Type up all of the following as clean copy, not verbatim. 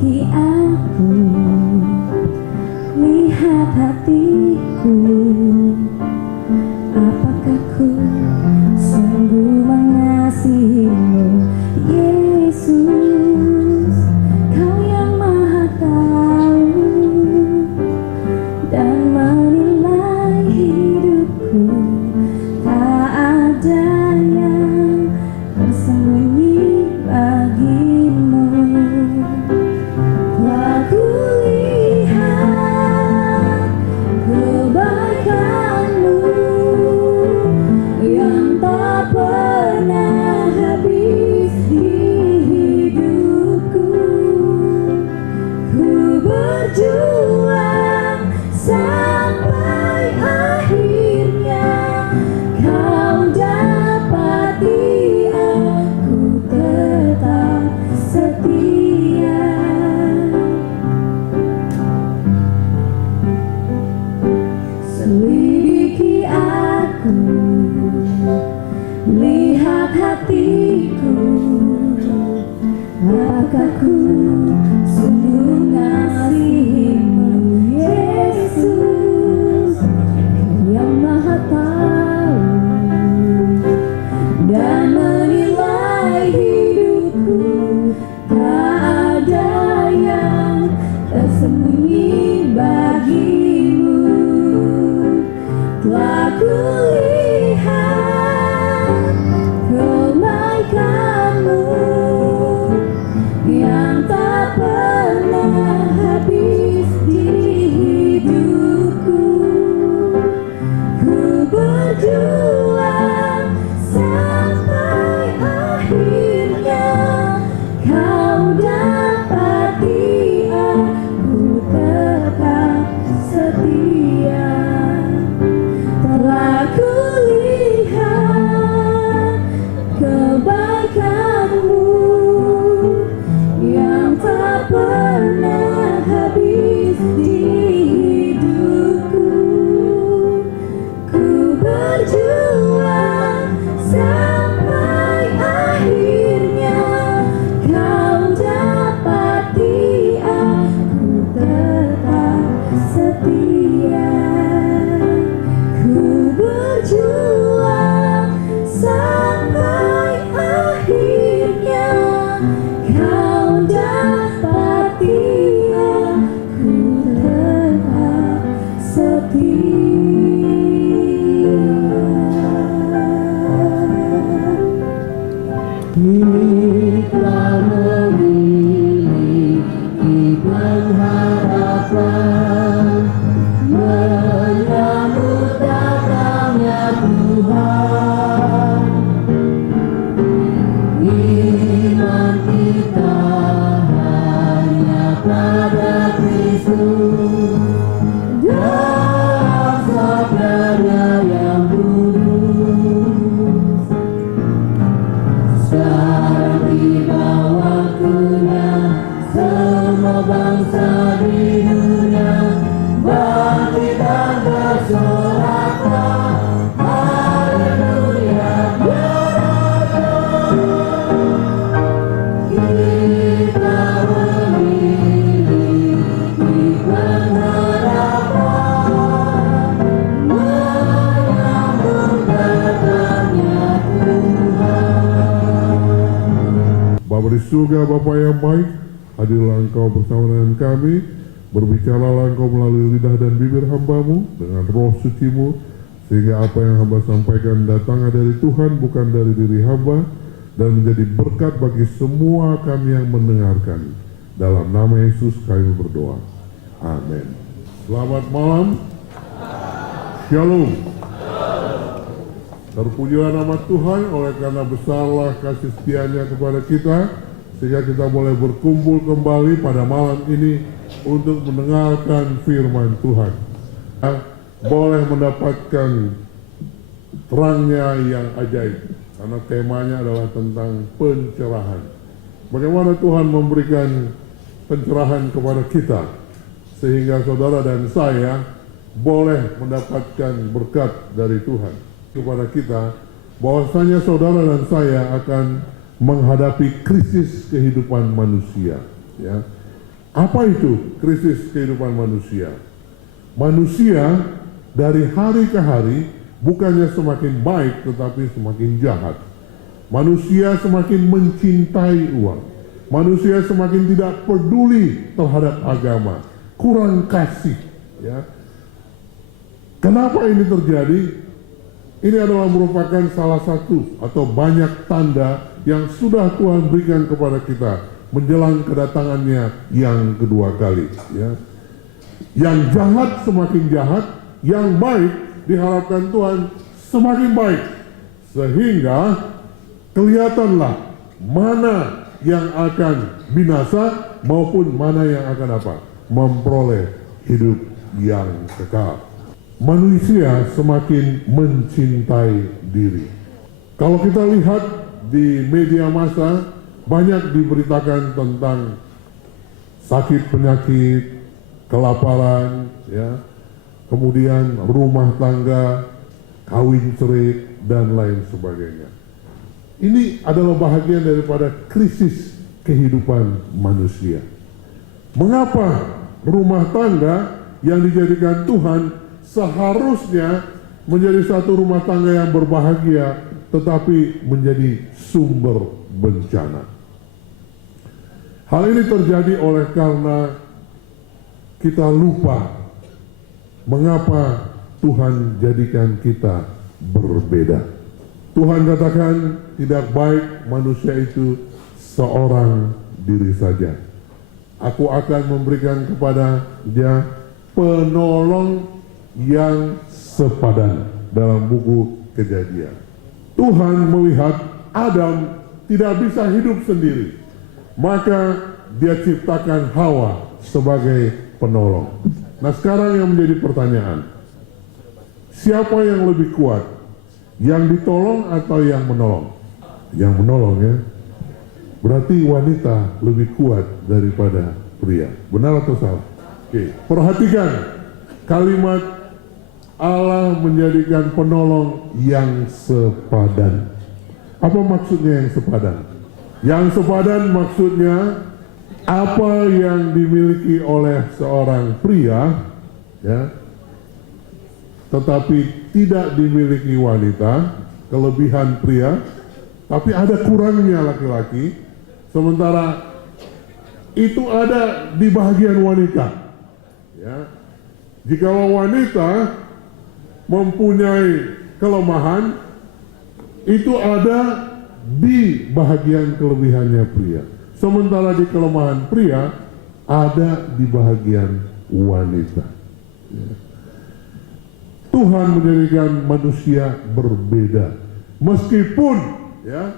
Selidiki aku, lihat hatiku, apakah ku sungguh mengasihimu, Yesus. Kau yang Maha Tahu dan menilai hidupku, tak ada yang tersembunyi bagimu. Telah kulihat kebaikan-Mu yang tak pernah habis di hidupku. Ku berjuang sampai akhirnya Kau dapati aku tetap setia. Selidiki aku, lihat hatiku, apakah ku sungguh mengasihimu, Yesus. Kau yang Maha Tahu dan menilai hidupku, tak ada yang tersembunyi bagimu. Telah kulihat kebaikan-Mu yang tak pernah habis di hidupku. Ku berjuang sampai akhirnya Kau dapati aku tetap setia. Telah kulihat kebaikan-Mu yang tak pernah habis di hidupku. Ku berjuang sampai akhirnya Kau dapati aku tetap setia. Ku berjuang sampai akhirnya Kau dapati aku tetap Kita memiliki pengharapan menyambut datangnya Tuhan. Iman kita hanya pada Kristus dan sabdanya yang lurus. Sekarang tiba waktunya semua bangsa di dunia bangkit dan bersoraklah, haleluya, kita memiliki pengharapan menyambut datangnya Tuhan. Bapa di surga, Bapa yang baik, hadirlah Engkau bersama dengan kami, berbicaralah Engkau melalui lidah dan bibir hamba-Mu dengan roh suci-Mu, sehingga apa yang hamba sampaikan datangnya dari Tuhan, bukan dari diri hamba, dan menjadi berkat bagi semua kami yang mendengarkan. Dalam nama Yesus kami berdoa. Amin. Selamat malam. Shalom. Terpujilah nama Tuhan, oleh karena besarlah kasih setianya kepada kita, sehingga kita boleh berkumpul kembali pada malam ini untuk mendengarkan firman Tuhan. Boleh mendapatkan terangnya yang ajaib, karena temanya adalah tentang pencerahan. Bagaimana Tuhan memberikan pencerahan kepada kita, sehingga saudara dan saya boleh mendapatkan berkat dari Tuhan kepada kita, bahwasanya saudara dan saya akan menghadapi krisis kehidupan manusia, ya. Apa itu krisis kehidupan manusia? Manusia dari hari ke hari bukannya semakin baik tetapi semakin jahat. Manusia semakin mencintai uang. Manusia semakin tidak peduli terhadap agama, kurang kasih. Ya. Kenapa ini terjadi? Ini adalah merupakan salah satu atau banyak tanda yang sudah Tuhan berikan kepada kita menjelang kedatangannya yang kedua kali. Ya. Yang jahat semakin jahat, yang baik diharapkan Tuhan semakin baik. Sehingga kelihatanlah mana yang akan binasa maupun mana yang akan apa? Memperoleh hidup yang kekal. Manusia semakin mencintai diri. Kalau kita lihat di media massa, banyak diberitakan tentang sakit penyakit, kelaparan, ya, kemudian rumah tangga, kawin cerai, dan lain sebagainya. Ini adalah bahagian daripada krisis kehidupan manusia. Mengapa rumah tangga yang dijadikan Tuhan seharusnya menjadi satu rumah tangga yang berbahagia, tetapi menjadi sumber bencana? Hal ini terjadi oleh karena kita lupa mengapa Tuhan jadikan kita berbeda. Tuhan katakan tidak baik manusia itu seorang diri saja. Aku akan memberikan kepada dia penolong yang sepadan, dalam buku Kejadian. Tuhan melihat Adam tidak bisa hidup sendiri, maka dia ciptakan Hawa sebagai penolong. Nah, sekarang yang menjadi pertanyaan, siapa yang lebih kuat? Yang ditolong atau yang menolong? Yang menolong, ya. Berarti wanita lebih kuat daripada pria. Benar atau salah? Oke, perhatikan kalimat Allah menjadikan penolong yang sepadan. Apa maksudnya yang sepadan? Yang sepadan maksudnya apa yang dimiliki oleh seorang pria, ya, tetapi tidak dimiliki wanita, kelebihan pria, tapi ada kurangnya laki-laki, sementara itu ada di bagian wanita. Ya. Jikalau wanita mempunyai kelemahan, itu ada di bagian kelebihannya pria. Sementara di kelemahan pria, ada di bagian wanita. Ya. Tuhan menjadikan manusia berbeda. Meskipun, ya,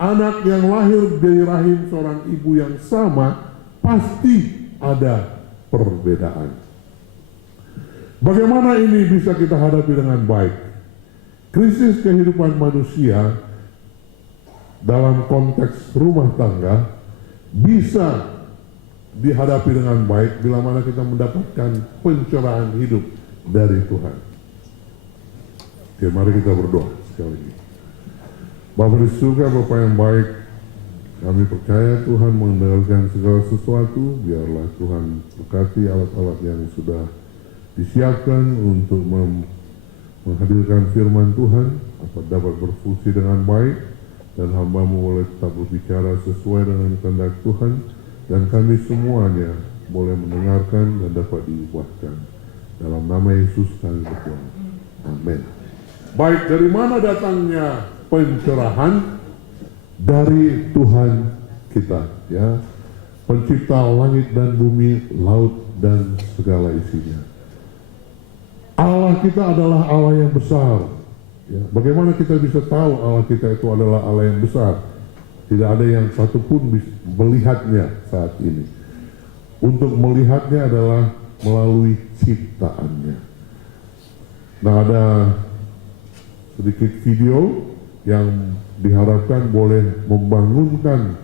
anak yang lahir dari rahim seorang ibu yang sama, pasti ada perbedaan. Bagaimana ini bisa kita hadapi dengan baik? Krisis kehidupan manusia dalam konteks rumah tangga bisa dihadapi dengan baik bila mana kita mendapatkan pencerahan hidup dari Tuhan. Oke, mari kita berdoa sekali lagi. Bapa di surga, Bapa yang baik, kami percaya Tuhan mengendalikan segala sesuatu. Biarlah Tuhan berkati alat-alat yang sudah disiapkan untuk menghadirkan firman Tuhan, dapat berfungsi dengan baik, dan hamba-Mu boleh tetap berbicara sesuai dengan kehendak Tuhan, dan kami semuanya boleh mendengarkan dan dapat diubahkan. Dalam nama Yesus kami berdoa. Amin. Baik, dari mana datangnya pencerahan? Dari Tuhan kita, ya, pencipta langit dan bumi, laut dan segala isinya. Allah kita adalah Allah yang besar. Ya, bagaimana kita bisa tahu Allah kita itu adalah Allah yang besar? Tidak ada yang satupun melihatnya saat ini. Untuk melihatnya adalah melalui ciptaannya. Nah, ada sedikit video yang diharapkan boleh membangunkan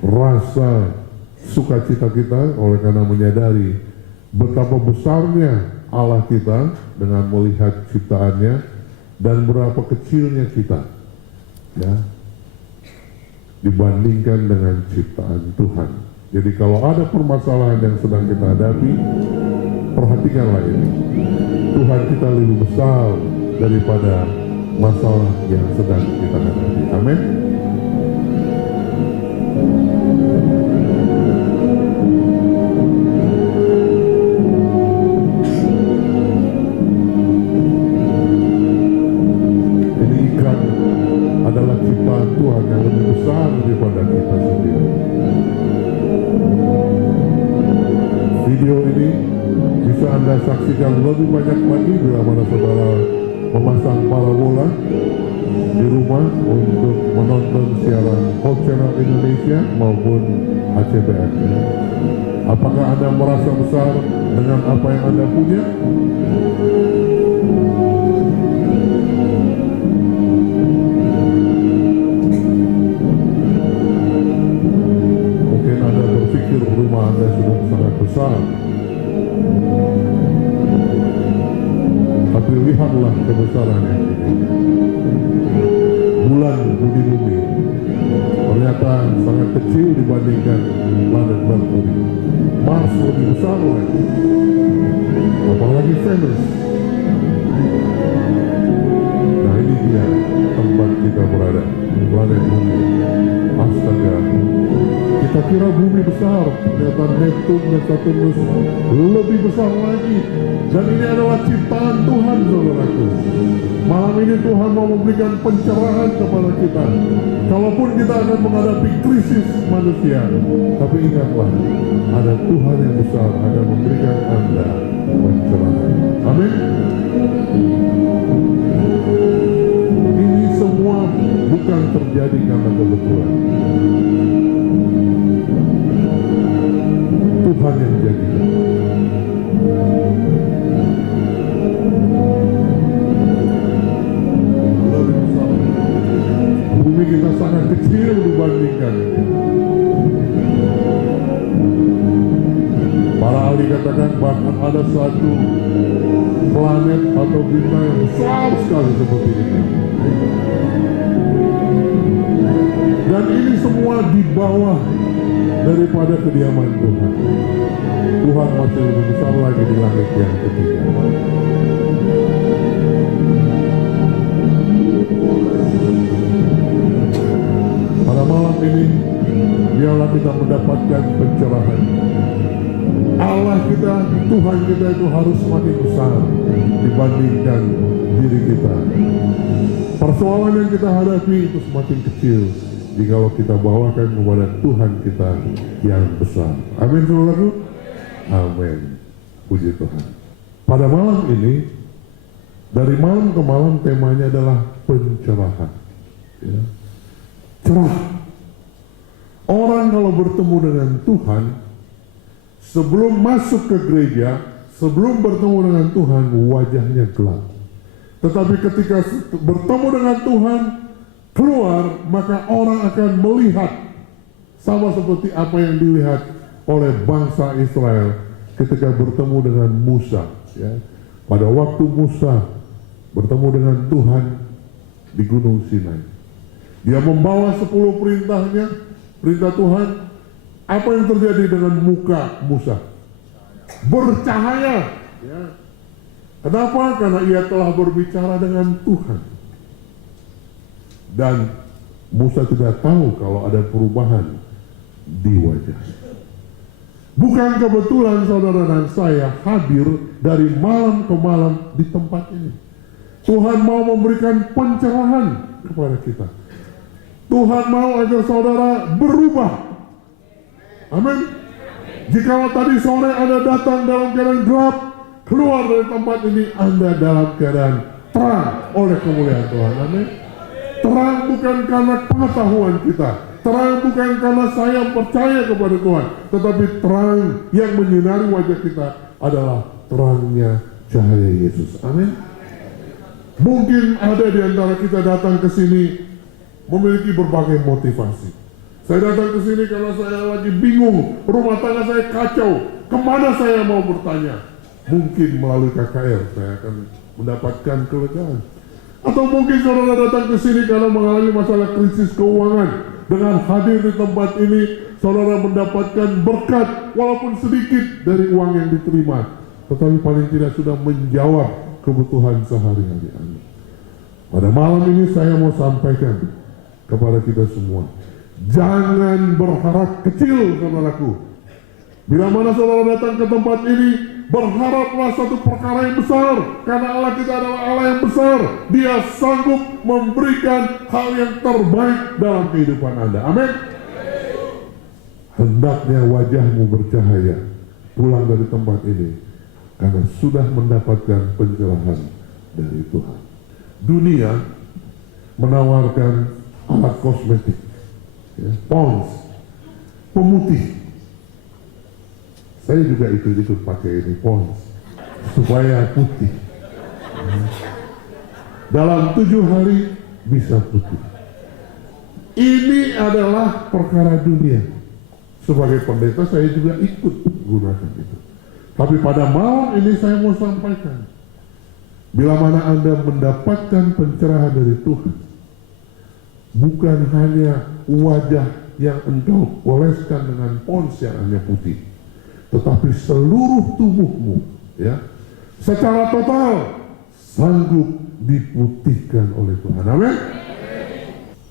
rasa sukacita kita oleh karena menyadari betapa besarnya Allah kita dengan melihat ciptaannya dan berapa kecilnya kita, ya, dibandingkan dengan ciptaan Tuhan Jadi kalau ada permasalahan yang sedang kita hadapi, perhatikanlah ini. Tuhan kita lebih besar daripada masalah yang sedang kita hadapi. Amin. Ini ikan adalah ciptaan Tuhan yang lebih besar daripada kita sendiri. Video ini bisa Anda saksikan lebih banyak lagi bila mana saudara memasang parabola di rumah untuk menonton siaran Hope Channel Indonesia maupun HCBF. Apakah Anda merasa besar dengan apa yang Anda punya? Mungkin Anda berpikir rumah Anda sudah sangat besar. Tapi lihatlah kebesaran yang ini. Bulan di bumi ternyata sangat kecil dibandingkan planet Merkuri. Mars lebih besar lagi, apalagi Venus. Nah ini dia tempat kita berada, planet bumi. Astaga, kita kira bumi besar, ternyata Neptun dan Saturnus lebih besar lagi. Dan ini adalah ciptaan Tuhan, saudaraku. Malam ini Tuhan mau memberikan pencerahan kepada kita. Kalaupun kita akan menghadapi krisis manusia, tapi ingatlah, ada Tuhan yang besar akan memberikan Anda pencerahan. Amin. Ini semua bukan terjadi karena kebetulan. Tuhan yang jadikan. Bumi kita sangat kecil dibandingkan. Para ahli katakan bahkan ada satu planet atau bintang yang besar sekali seperti ini. Dan ini semua di bawah daripada kediaman Tuhan. Tuhan masih lebih besar lagi di langit yang ketiga. Pada malam ini, biarlah kita mendapatkan pencerahan. Allah kita, Tuhan kita itu harus semakin besar dibandingkan diri kita. Persoalan yang kita hadapi itu semakin kecil jikalau kita bawakan kepada Tuhan kita yang besar. Amin, saudaraku. Amin. Puji Tuhan. Pada malam ini, dari malam ke malam temanya adalah pencerahan. Ya. Cerah. Orang kalau bertemu dengan Tuhan, sebelum masuk ke gereja, sebelum bertemu dengan Tuhan, wajahnya gelap. Tetapi ketika bertemu dengan Tuhan, keluar, maka orang akan melihat sama seperti apa yang dilihat oleh bangsa Israel ketika bertemu dengan Musa. Ya. Pada waktu Musa bertemu dengan Tuhan di Gunung Sinai, dia membawa 10 perintahnya, perintah Tuhan. Apa yang terjadi dengan muka Musa? Bercahaya. Ya. Kenapa? Karena ia telah berbicara dengan Tuhan. Dan Musa tidak tahu kalau ada perubahan di wajahnya. Bukan kebetulan saudara dan saya hadir dari malam ke malam di tempat ini. Tuhan mau memberikan pencerahan kepada kita. Tuhan mau agar saudara berubah. Amin. Jika tadi sore Anda datang dalam keadaan gelap, keluar dari tempat ini Anda dalam keadaan terang oleh kemuliaan Tuhan. Amin. Terang bukan karena pengetahuan kita, terang bukan karena saya percaya kepada Tuhan, tetapi terang yang menyinari wajah kita adalah terangnya cahaya Yesus. Amin. Mungkin ada di antara kita datang ke sini memiliki berbagai motivasi. Saya datang ke sini karena saya lagi bingung, rumah tangga saya kacau, kemana saya mau bertanya? Mungkin melalui KKR saya akan mendapatkan kelegaan. Atau mungkin saudara datang ke sini karena mengalami masalah krisis keuangan. Dengan hadir di tempat ini, saudara mendapatkan berkat walaupun sedikit dari uang yang diterima, tetapi paling tidak sudah menjawab kebutuhan sehari-hari Anda. Pada malam ini saya mau sampaikan kepada kita semua, jangan berharap kecil, saudaraku. Bila mana saudara datang ke tempat ini, berharaplah satu perkara yang besar, karena Allah kita adalah Allah yang besar. Dia sanggup memberikan hal yang terbaik dalam kehidupan Anda. Amin. Hendaknya wajahmu bercahaya pulang dari tempat ini, karena sudah mendapatkan pencerahan dari Tuhan. Dunia menawarkan alat kosmetik, ya, pons, pemutih. Saya juga ikut pakai ini pons supaya putih. Dalam 7 hari bisa putih. Ini adalah perkara dunia. Sebagai pendeta saya juga ikut gunakan itu. Tapi pada malam ini saya mau sampaikan, bila mana Anda mendapatkan pencerahan dari Tuhan, bukan hanya wajah yang engkau oleskan dengan pons yang hanya putih, tetapi seluruh tubuhmu, ya, secara total sanggup diputihkan oleh Tuhan. Amin.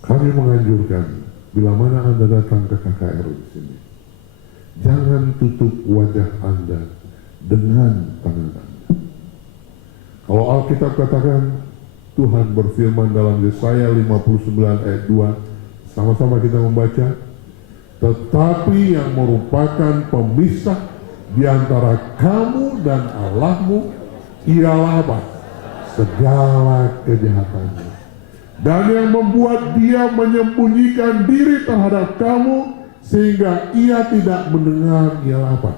Kami menganjurkan, bila mana Anda datang ke KKR di sini, jangan tutup wajah Anda dengan tangan Anda. Kalau Alkitab katakan, Tuhan berfirman dalam Yesaya 59 ayat 2, sama-sama kita membaca, tetapi yang merupakan pemisah di antara kamu dan Allahmu ialah apa? Segala kejahatannya. Dan yang membuat dia menyembunyikan diri terhadap kamu sehingga ia tidak mendengar ialah apa?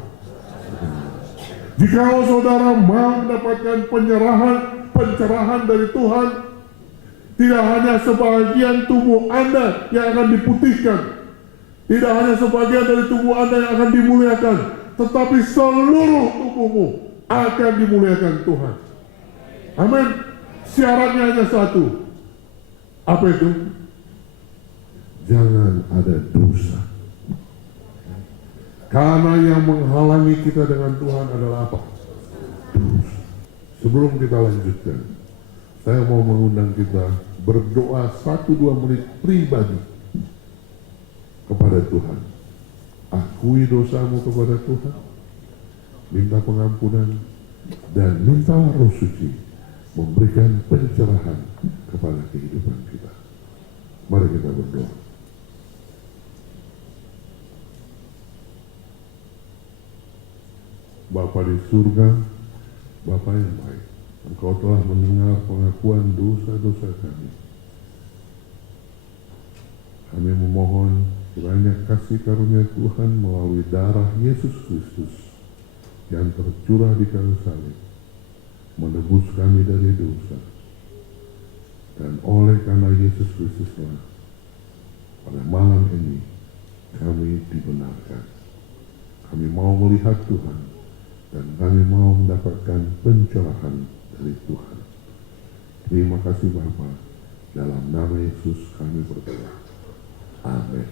Jikalau saudara mau mendapatkan pencerahan dari Tuhan, tidak hanya sebagian tubuh Anda yang akan diputihkan, tidak hanya sebagian dari tubuh Anda yang akan dimuliakan, tetapi seluruh tubuhmu akan dimuliakan Tuhan. Amin. Syaratnya hanya satu. Apa itu? Jangan ada dosa. Karena yang menghalangi kita dengan Tuhan adalah apa? Dosa. Sebelum kita lanjutkan, saya mau mengundang kita berdoa 1-2 menit pribadi kepada Tuhan. Akui dosamu kepada Tuhan, minta pengampunan, dan minta Roh Suci memberikan pencerahan kepada kehidupan kita. Mari kita berdoa. Bapa di surga, Bapa yang baik, Engkau telah mendengar pengakuan dosa-dosa kami. Kami memohon kiranya kasih karunia Tuhan melalui darah Yesus Kristus yang tercurah di kayu salib menebus kami dari dosa. Dan oleh karena Yesus Kristuslah, pada malam ini kami dibenarkan. Kami mau melihat Tuhan, dan kami mau mendapatkan pencerahan dari Tuhan. Terima kasih Bapa, dalam nama Yesus kami berdoa. Amin.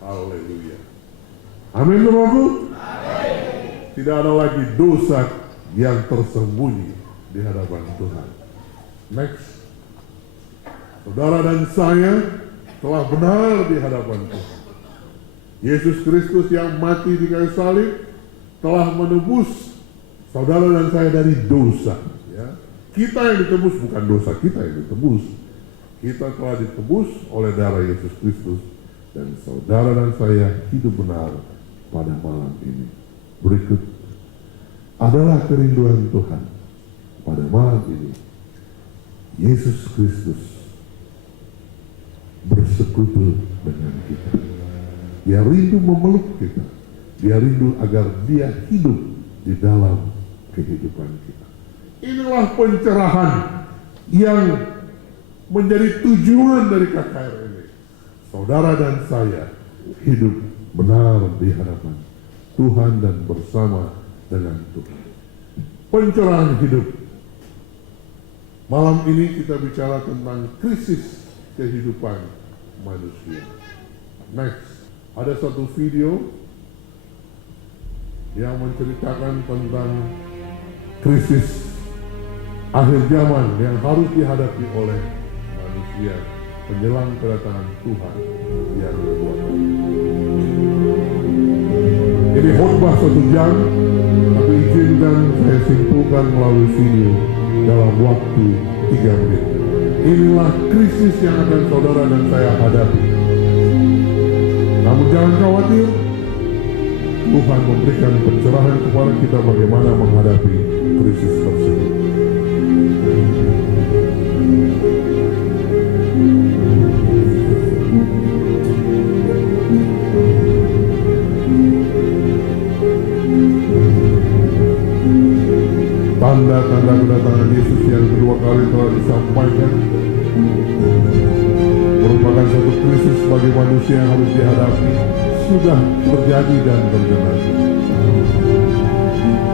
Haleluya. Amin, Saudaraku. Tidak ada lagi dosa yang tersembunyi di hadapan Tuhan. Next. Saudara dan saya telah benar di hadapan Tuhan. Yesus Kristus yang mati di kayu salib telah menebus saudara dan saya dari dosa. Ya. Kita yang ditebus, bukan dosa kita yang ditebus. Kita telah ditebus oleh darah Yesus Kristus, dan saudara dan saya hidup benar pada malam ini. Berikut adalah kerinduan Tuhan pada malam ini. Yesus Kristus bersekutu dengan kita. Dia rindu memeluk kita. Dia rindu agar dia hidup di dalam kehidupan kita. Inilah pencerahan yang menjadi tujuan dari KKR ini. Saudara dan saya hidup benar di hadapan Tuhan dan bersama dengan Tuhan. Pencerahan hidup. Malam ini kita bicara tentang krisis kehidupan manusia. Next, ada satu video yang menceritakan tentang krisis akhir zaman yang harus dihadapi oleh manusia menjelang kedatangan Tuhan yang kedua kali. Ini khotbah 1 jam, tapi izinkan saya simpulkan melalui video dalam waktu 3 menit. Inilah krisis yang akan saudara dan saya hadapi. Namun jangan khawatir, Tuhan memberikan pencerahan kepada kita bagaimana menghadapi krisis tersebut. Tanda-tanda kedatangan Yesus yang kedua kali telah disampaikan, merupakan satu krisis bagi manusia yang harus dihadapi, sudah terjadi dan terjadi.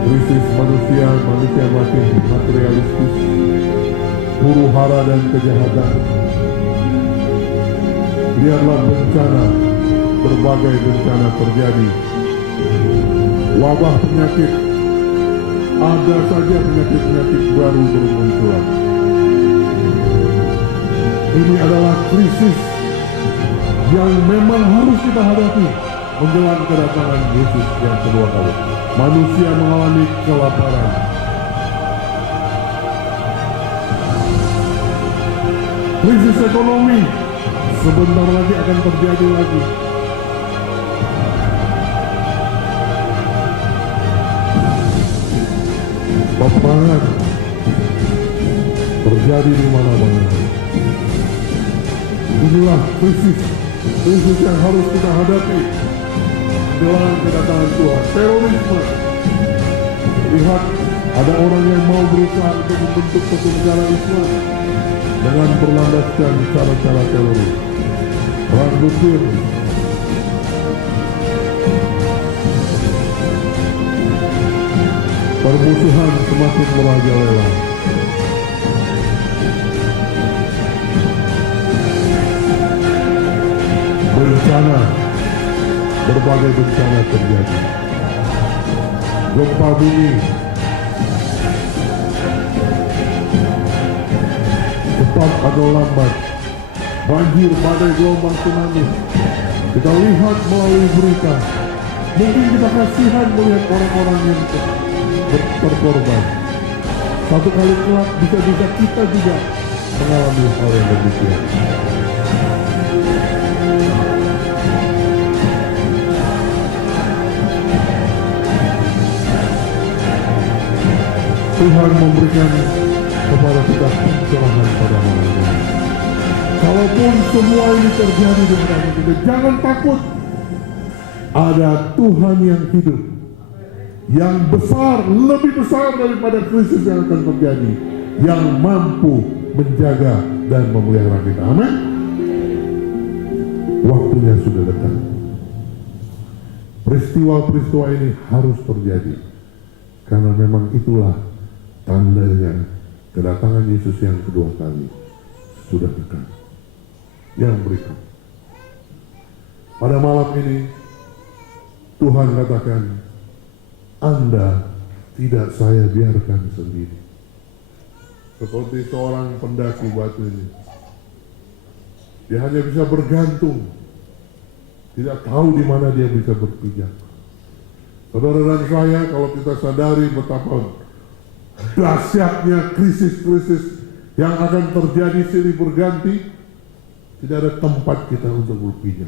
Krisis manusia makin materialistis, huru hara dan kejahatan. Lihatlah bencana, berbagai bencana terjadi. Wabah penyakit, ada saja penyakit-penyakit baru bermunculan. Ini adalah krisis yang memang harus kita hadapi menjelang kedatangan Yesus yang kedua kali. Manusia mengalami kelaparan. Krisis ekonomi sebentar lagi akan terjadi lagi. Peperangan terjadi di mana-mana. Inilah krisis yang harus kita hadapi menjelang kedatangan Tuhan. Terorisme. Lihat, ada orang yang mau berusaha untuk membentuk suatu negara Islam dengan berlandaskan cara-cara teroris. Perang Mesir, permusuhan semakin merajalela. Bencana, berbagai bencana terjadi. Gempa bumi, cepat atau lambat, banjir, badai, gelombang, tsunami. Kita lihat melalui berita. Mungkin kita kasihan melihat orang-orang yang terkorban. Satu kali kelak bisa-bisa kita juga mengalami hal yang demikian. Tuhan memberikan kepada kita pencerahan pada malam ini. Kalaupun semua ini terjadi di tengah kita, jangan takut. Ada Tuhan yang hidup, yang besar, lebih besar daripada krisis yang akan terjadi, yang mampu menjaga dan memelihara kita. Amin. Waktunya sudah dekat. Peristiwa-peristiwa ini harus terjadi, karena memang itulah tandanya kedatangan Yesus yang kedua kali sudah dekat. Yang berikut, pada malam ini Tuhan katakan, Anda tidak saya biarkan sendiri. Seperti seorang pendaki batu ini, dia hanya bisa bergantung, tidak tahu di mana dia bisa berpijak. Saudara dan saya, kalau kita sadari betapa dahsyatnya krisis-krisis yang akan terjadi silih berganti, tidak ada tempat kita untuk berpijak.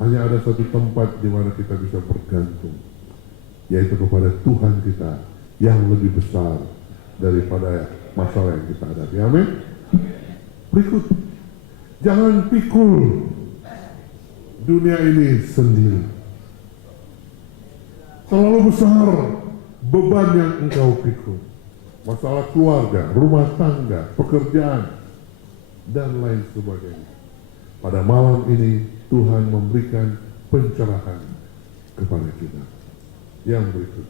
Hanya ada satu tempat di mana kita bisa bergantung, yaitu kepada Tuhan kita yang lebih besar daripada masalah yang kita hadapi. Amin. Berikut, jangan pikul dunia ini sendiri. Terlalu besar beban yang engkau pikul. Masalah keluarga, rumah tangga, pekerjaan, dan lain sebagainya. Pada malam ini Tuhan memberikan pencerahan kepada kita. Yang berikut,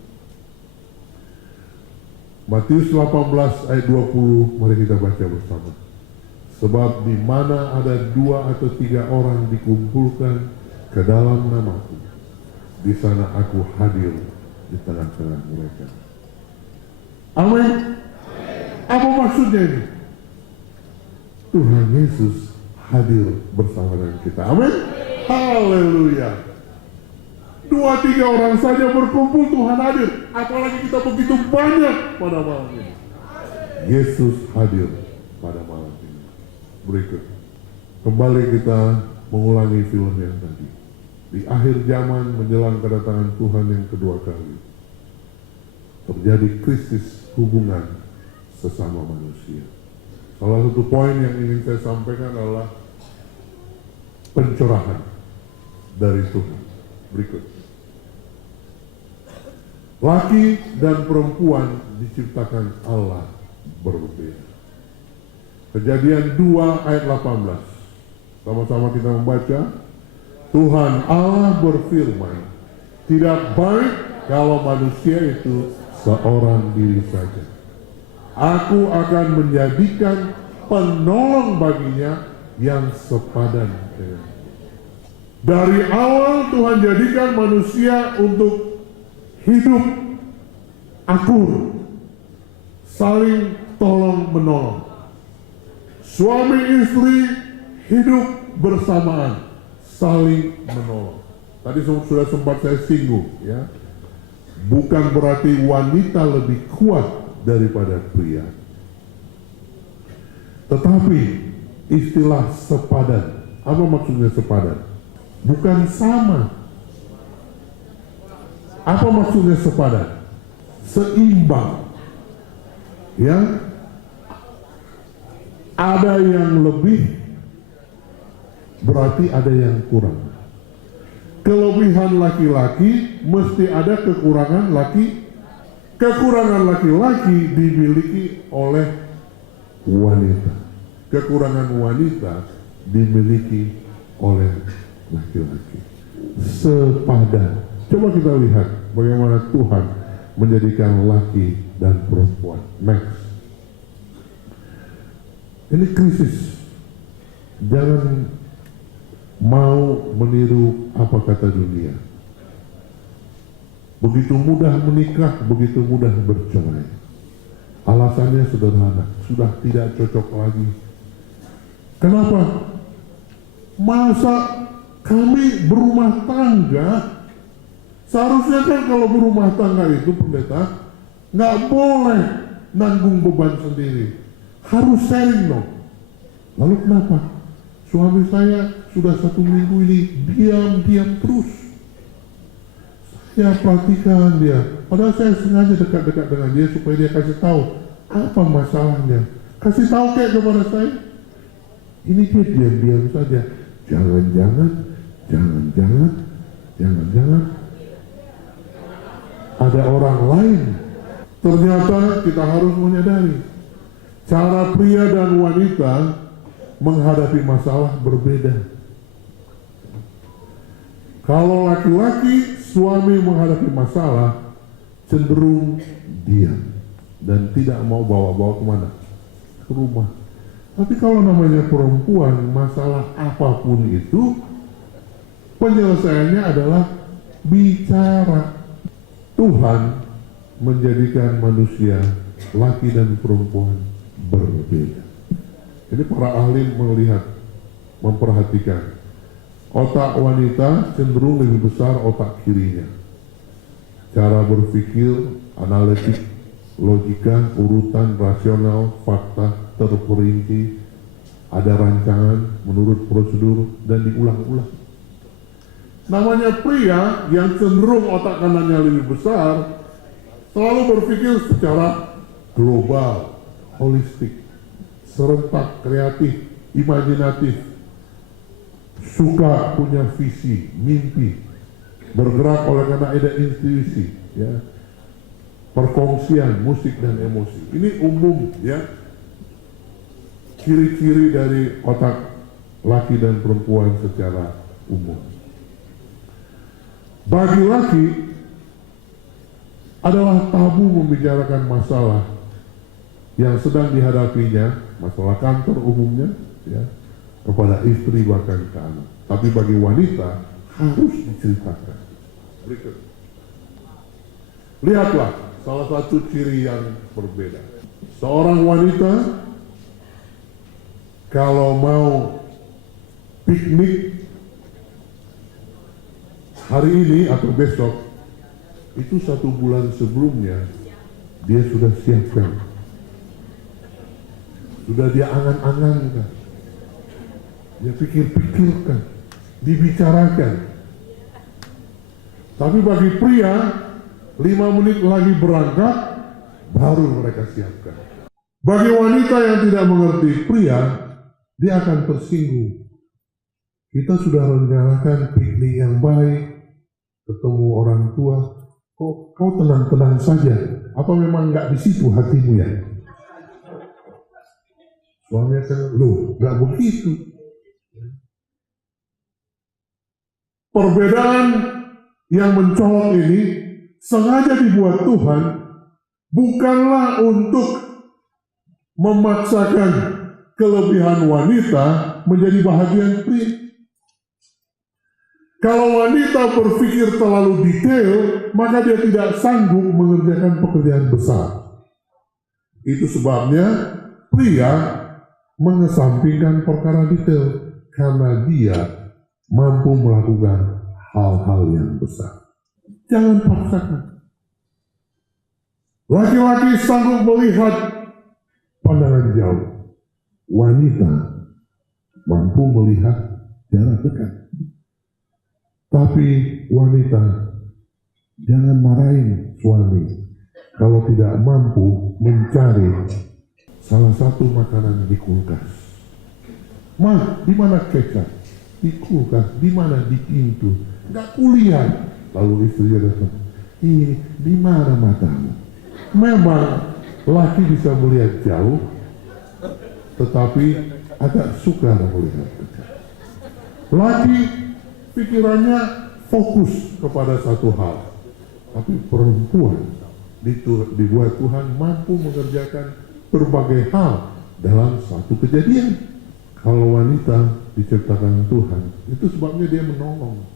Matius 18 ayat 20, mari kita baca bersama. Sebab di mana ada 2 atau 3 orang dikumpulkan ke dalam namaku, di sana aku hadir di tengah-tengah mereka. Amin. Apa maksudnya ini? Tuhan Yesus hadir bersama dengan kita. Amin. Haleluya. 2-3 orang saja berkumpul, Tuhan hadir. Apalagi kita begitu banyak pada malam ini. Yesus hadir pada malam ini. Berikut, kembali kita mengulangi film yang tadi. Di akhir zaman menjelang kedatangan Tuhan yang kedua kali, terjadi krisis hubungan sesama manusia. Salah satu poin yang ingin saya sampaikan adalah pencerahan dari Tuhan. Berikut. Laki dan perempuan diciptakan Allah berbeda. Kejadian 2 ayat 18. Sama-sama kita membaca. Tuhan Allah berfirman, tidak baik kalau manusia itu seorang diri saja. Aku akan menjadikan penolong baginya yang sepadan dengan. Dari awal Tuhan jadikan manusia untuk hidup akur, saling tolong menolong. Suami istri hidup bersamaan, saling menolong. Tadi sudah sempat saya singgung, ya. Bukan berarti wanita lebih kuat daripada pria. Tetapi istilah sepadan, apa maksudnya sepadan? Bukan sama. Apa maksudnya sepadan? Seimbang. Ya. Ada yang lebih, berarti ada yang kurang. Kelebihan laki-laki mesti ada kekurangan laki. Kekurangan laki-laki dimiliki oleh wanita. Kekurangan wanita dimiliki oleh laki-laki. Sepadan. Coba kita lihat bagaimana Tuhan menjadikan laki dan perempuan. Next. Ini krisis. Jangan mau meniru apa kata dunia. Begitu mudah menikah, begitu mudah bercerai. Alasannya sederhana, sudah tidak cocok lagi. Kenapa? Masa kami berumah tangga, seharusnya kan kalau berumah tangga itu pendeta, nggak boleh nanggung beban sendiri. Harus sharing dong. Lalu kenapa? Suami saya sudah 1 minggu ini diam-diam terus. Saya perhatikan dia. Padahal saya sengaja dekat-dekat dengan dia supaya dia kasih tahu apa masalahnya. Kasih tahu kayak kepada saya. Ini dia diam-diam saja. Jangan-jangan ada orang lain. Ternyata kita harus menyadari cara pria dan wanita menghadapi masalah berbeda. Kalau laki-laki, suami menghadapi masalah cenderung diam dan tidak mau bawa-bawa kemana? Ke rumah. Tapi kalau namanya perempuan, masalah apapun itu penyelesaiannya adalah bicara. Tuhan menjadikan manusia laki dan perempuan berbeda. Jadi para ahli melihat, memperhatikan otak wanita cenderung lebih besar otak kirinya. Cara berpikir, analitik, logika, urutan, rasional, fakta, terperinci, ada rancangan menurut prosedur dan diulang-ulang. Namanya pria yang cenderung otak kanannya lebih besar, selalu berpikir secara global, holistik, serentak, kreatif, imajinatif, suka punya visi, mimpi, bergerak oleh karena ada intuisi, ya, perkongsian, musik dan emosi. Ini umum, ya, ciri-ciri dari otak laki dan perempuan secara umum. Bagi laki adalah tabu membicarakan masalah yang sedang dihadapinya, masalah kantor umumnya, ya, kepada istri bahkan ke anak. Tapi bagi wanita harus diceritakan. Berikut. Lihatlah salah satu ciri yang berbeda. Seorang wanita kalau mau piknik hari ini atau besok, itu 1 bulan sebelumnya dia sudah siapkan, sudah dia angan-angankan, dia pikir-pikirkan, dibicarakan. Tapi bagi pria, 5 menit lagi berangkat, baru mereka siapkan. Bagi wanita yang tidak mengerti pria, dia akan tersinggung. Kita sudah rencanakan piknik yang baik, ketemu orang tua, kok kau tenang-tenang saja? Apa memang nggak di situ hatimu ya? Suami akan, loh, nggak begitu. Perbedaan yang mencolok ini sengaja dibuat Tuhan, bukanlah untuk memaksakan kelebihan wanita menjadi bahagian pria. Kalau wanita berpikir terlalu detail, maka dia tidak sanggup mengerjakan pekerjaan besar. Itu sebabnya pria mengesampingkan perkara detail karena dia mampu melakukan hal-hal yang besar. Jangan paksakan. Laki-laki sanggup melihat pandangan jauh. Wanita mampu melihat jarak dekat. Tapi wanita, jangan marahin suami kalau tidak mampu mencari salah satu makanan di kulkas. Mah, di mana kecap? Di kulkas, di mana? Di pintu. Nggak kulihat. Lalu istrinya datang, ini di mana matamu? Memang laki bisa melihat jauh, tetapi agak sukar melihat dekat. Laki pikirannya fokus kepada satu hal, tapi perempuan dibuat Tuhan mampu mengerjakan berbagai hal dalam satu kejadian. Kalau wanita diciptakan Tuhan, itu sebabnya dia menolong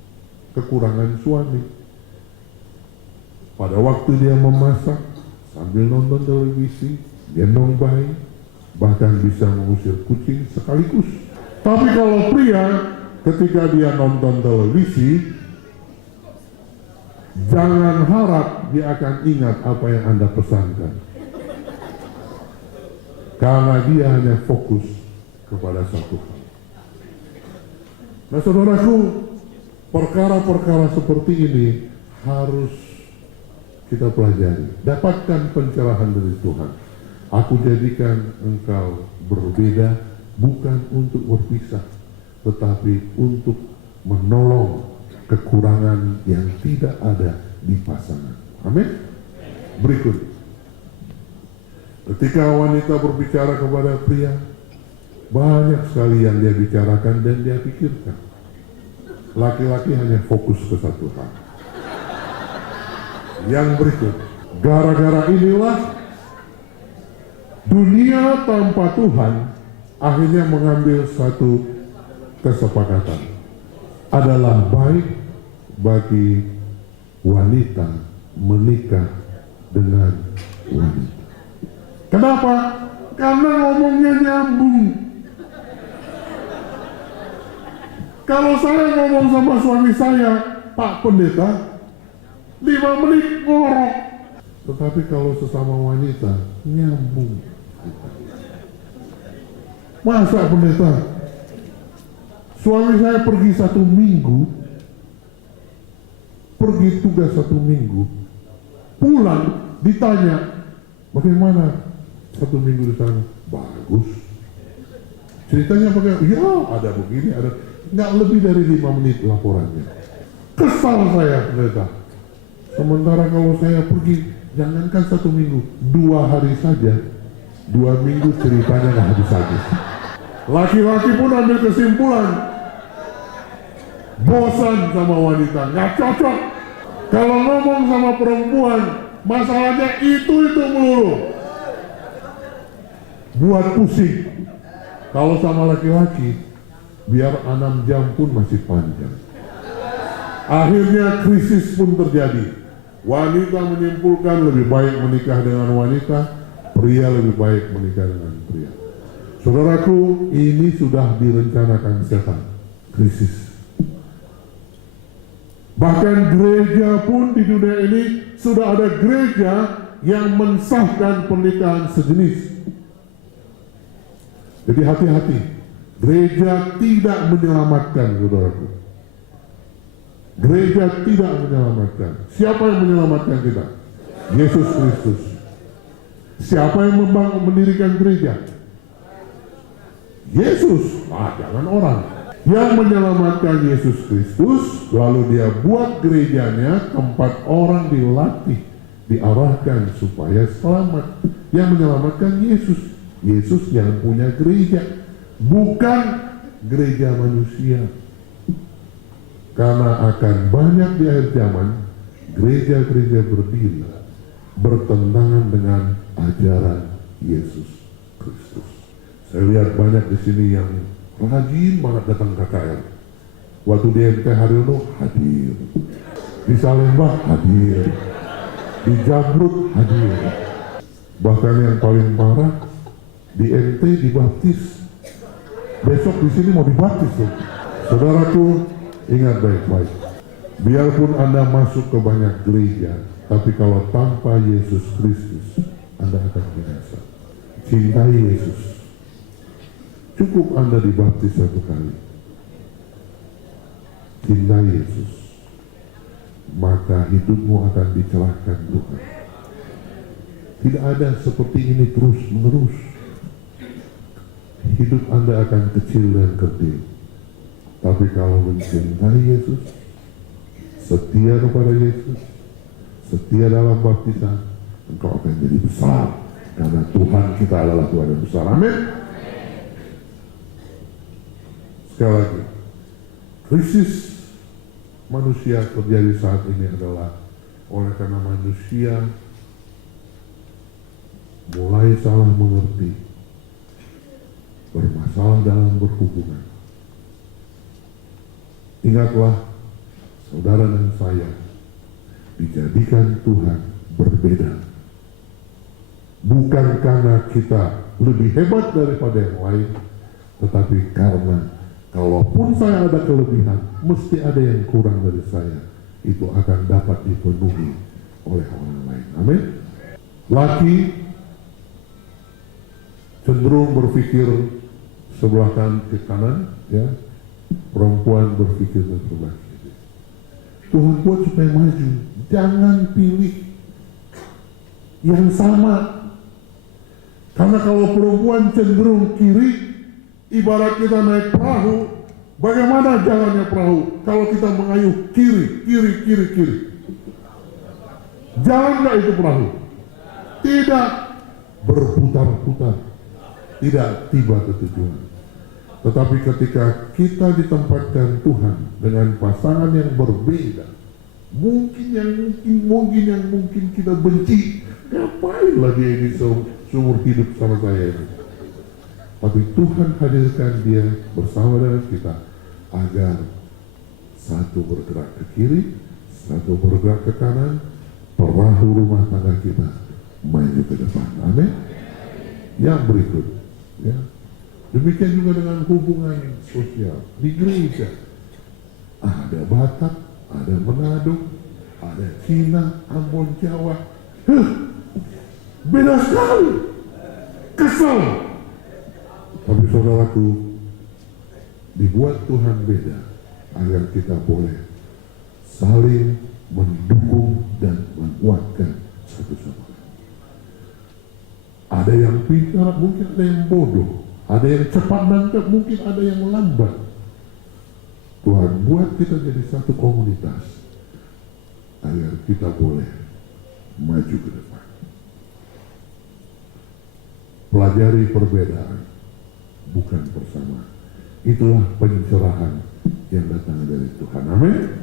kekurangan suami. Pada waktu dia memasak, sambil nonton televisi, gendong bayi, bahkan bisa mengusir kucing sekaligus. Tapi kalau pria, ketika dia nonton televisi, jangan harap dia akan ingat apa yang Anda pesankan. Karena dia hanya fokus kepada satu hal. Nah saudaraku, perkara-perkara seperti ini harus kita pelajari. Dapatkan pencerahan dari Tuhan. Aku jadikan engkau berbeda bukan untuk berpisah, tetapi untuk menolong kekurangan yang tidak ada di pasangan. Amin. Berikut. Ketika wanita berbicara kepada pria, banyak sekali yang dia bicarakan dan dia pikirkan. Laki-laki hanya fokus ke satu hal. Yang berikut, gara-gara inilah dunia tanpa Tuhan akhirnya mengambil satu kesepakatan. Adalah baik bagi wanita menikah dengan wanita. Kenapa? Karena ngomongnya nyambung. Kalau saya ngomong sama suami saya, Pak Pendeta, 5 menit ngorok. Tetapi kalau sesama wanita, nyambung. Masa Pendeta, suami saya pergi 1 minggu, pergi tugas 1 minggu, pulang ditanya, bagaimana 1 minggu di sana? Bagus. Ceritanya bagaimana? Ya ada begini, ada. Nggak lebih dari 5 menit laporannya. Kesal saya, Pendeta. Sementara kalau saya pergi, jangankan 1 minggu, 2 hari saja, 2 minggu ceritanya nggak habis-habis. Laki-laki pun ambil kesimpulan, bosan sama wanita, nggak cocok. Kalau ngomong sama perempuan, masalahnya itu melulu, buat pusing. Kalau sama laki-laki, biar 6 jam pun masih panjang. Akhirnya krisis pun terjadi. Wanita menyimpulkan lebih baik menikah dengan wanita, pria lebih baik menikah dengan pria. Saudaraku, ini sudah direncanakan setan, krisis. Bahkan gereja pun di dunia ini sudah ada gereja yang mensahkan pernikahan sejenis. Jadi hati-hati, gereja tidak menyelamatkan, saudaraku. Gereja tidak menyelamatkan. Siapa yang menyelamatkan kita? Yesus Kristus. Siapa yang mendirikan gereja? Yesus. Jangan orang. Yang menyelamatkan Yesus Kristus, lalu dia buat gerejanya tempat orang dilatih, diarahkan supaya selamat. Yang menyelamatkan Yesus. Yesus yang punya gereja, bukan gereja manusia. Karena akan banyak di akhir zaman gereja-gereja berdiri bertentangan dengan ajaran Yesus Kristus. Saya lihat banyak di sini yang rajin banget datang KKR. Waktu di MT Haryono hadir, di Salemba hadir, di Jamrut hadir. Bahkan yang paling parah di MT dibaptis. Besok di sini mau dibaptis tuh. Saudaraku, ingat baik-baik, biarpun Anda masuk ke banyak gereja, tapi kalau tanpa Yesus Kristus, Anda akan binasa. Cintai Yesus. Cukup Anda dibaptis 1 kali. Cintai Yesus. Maka hidupmu akan dicerahkan Tuhan. Tidak ada seperti ini terus-menerus. Hidup Anda akan kecil dan kerdil. Tapi kalau mencintai Yesus, setia kepada Yesus, setia dalam baptisan, engkau akan jadi besar. Karena Tuhan kita adalah Tuhan yang besar. Amin. Sekali lagi, krisis manusia terjadi saat ini adalah oleh karena manusia mulai salah mengerti, bermasalah dalam berhubungan. Ingatlah, saudara dan saya dijadikan Tuhan berbeda. Bukan karena kita lebih hebat daripada yang lain, tetapi karena kalaupun saya ada kelebihan, mesti ada yang kurang dari saya. Itu akan dapat dipenuhi oleh orang lain. Amin. Laki cenderung berpikir sebelah kanan, ya. Perempuan berpikir sebelah kiri. Tuhan buat supaya maju. Jangan pilih yang sama. Karena kalau perempuan cenderung kiri, ibarat kita naik perahu, bagaimana jalannya perahu? Kalau kita mengayuh kiri. Jalan nggak itu perahu? Tidak, berputar-putar, tidak tiba ke tujuan. Tetapi ketika kita ditempatkan Tuhan dengan pasangan yang berbeda, mungkin yang kita benci, ngapain lagi ini seumur hidup sama saya ini? Tapi Tuhan hadirkan dia bersama dengan kita agar satu bergerak ke kiri, satu bergerak ke kanan, perahu rumah tangga kita maju ke depan. Amin. Yang berikut, ya. Demikian juga dengan hubungan sosial di gereja. Ada Batak, ada Manado, ada Cina, Ambon, Jawa. Beda sekali. Kesel. Tapi saudaraku, dibuat Tuhan beda agar kita boleh saling mendukung dan menguatkan satu sama lain. Ada yang pintar, mungkin ada yang bodoh. Ada yang cepat nangkep, mungkin ada yang lambat. Tuhan buat kita jadi satu komunitas agar kita boleh maju ke depan. Pelajari perbedaan, bukan persamaan. Itulah pencerahan yang datang dari Tuhan. Amin.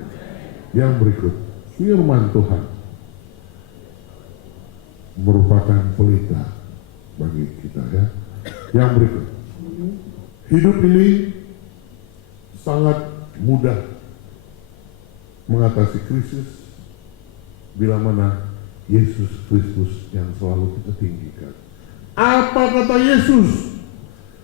Yang berikut, firman Tuhan merupakan pelita bagi kita, ya. Yang berikut, Hidup ini sangat mudah mengatasi krisis bila mana Yesus Kristus yang selalu kita tinggikan. Apa kata Yesus?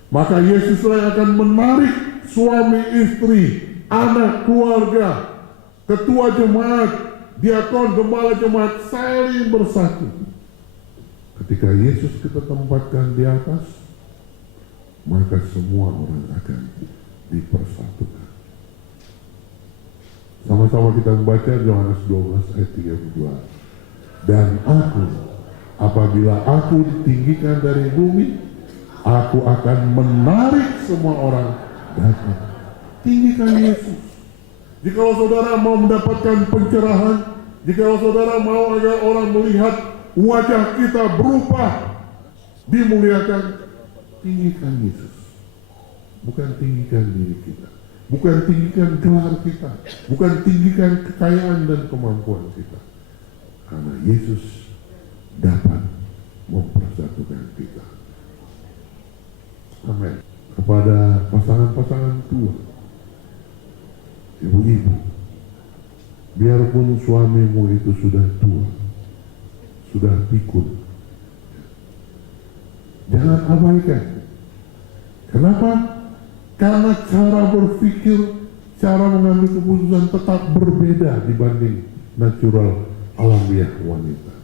Maka Yesuslah yang akan menarik suami istri, anak, keluarga, ketua jemaat, diakon, gembala jemaat saling bersatu. Ketika Yesus kita tempatkan di atas, maka semua orang akan dipersatukan. Sama-sama kita membaca Yohanes 12 ayat 32. Dan aku, apabila aku ditinggikan dari bumi, aku akan menarik semua orang datang. Tinggikan Yesus. Jikalau saudara mau mendapatkan pencerahan, jikalau saudara mau agar orang melihat wajah kita berubah, dimuliakan, tinggikan Yesus. Bukan tinggikan diri kita, bukan tinggikan gelar kita, bukan tinggikan kekayaan dan kemampuan kita. Karena Yesus dapat mempersatukan kita. Amin. Kepada pasangan-pasangan tua, ibu-ibu, biarpun suamimu itu sudah tua, sudah pikun, jangan abaikan. Kenapa? Karena cara berpikir, cara mengambil keputusan tetap berbeda dibanding natural alamiah wanita.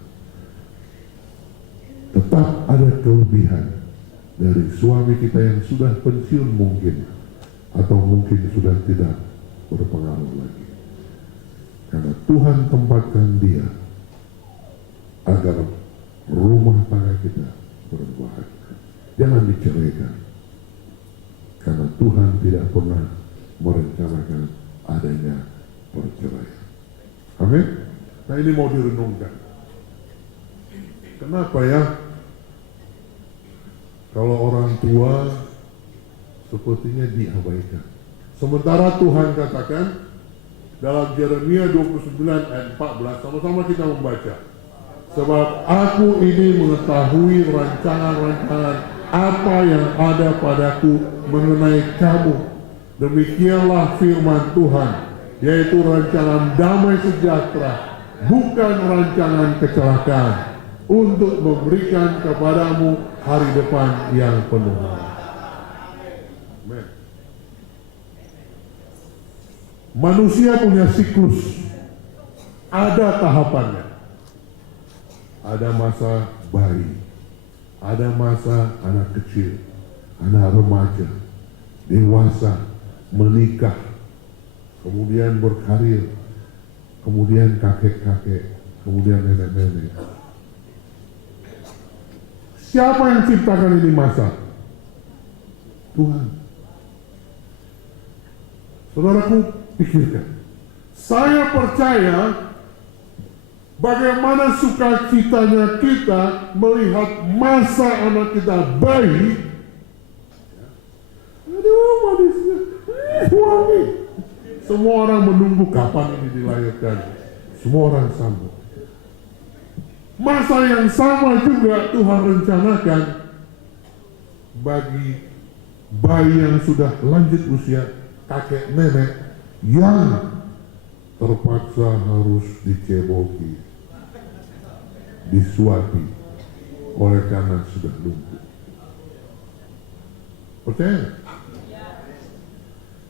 Tetap ada kelebihan dari suami kita yang sudah pensiun mungkin, atau mungkin sudah tidak berpengaruh lagi. Karena Tuhan tempatkan dia agar rumah tangga kita berbahagia. Jangan diceraikan. Karena Tuhan tidak pernah merencanakan adanya perceraian. Amin. Nah, ini mau direnungkan. Kenapa ya? Kalau orang tua sepertinya diabaikan. Sementara Tuhan katakan dalam Yeremia 29 ayat 14, sama-sama kita membaca. Sebab aku ini mengetahui rancangan-rancangan apa yang ada padaku mengenai kamu. Demikianlah firman Tuhan, yaitu rancangan damai sejahtera, bukan rancangan kecelakaan, untuk memberikan kepadamu hari depan yang penuh. Amen. Manusia punya siklus, ada tahapannya. Ada masa bayi, ada masa anak kecil, anak remaja, dewasa, menikah, kemudian berkarir, kemudian kakek-kakek, kemudian nenek-nenek. Siapa yang ciptakan ini masa? Tuhan. Saudaraku, pikirkan. Saya percaya bagaimana sukacitanya kita melihat masa anak kita bayi. Aduh, manisnya, wangi. Semua orang menunggu kapan ini dilahirkan. Semua orang sambut. Masa yang sama juga Tuhan rencanakan bagi bayi yang sudah lanjut usia, kakek nenek yang terpaksa harus diceboki, disuapi oleh karena sudah lumpuh. Percaya?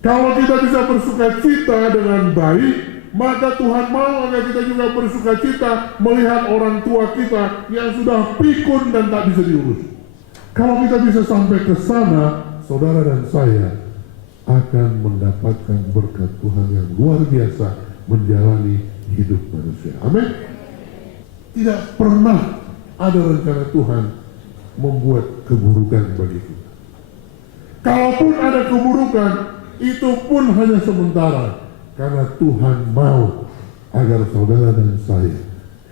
Kalau kita bisa bersukacita dengan baik, maka Tuhan mau agar kita juga bersukacita melihat orang tua kita yang sudah pikun dan tak bisa diurus. Kalau kita bisa sampai ke sana, saudara dan saya akan mendapatkan berkat Tuhan yang luar biasa menjalani hidup manusia. Amin. Tidak pernah ada rencana Tuhan membuat keburukan bagi kita. Kalaupun ada keburukan, itu pun hanya sementara, karena Tuhan mau agar saudara dan saya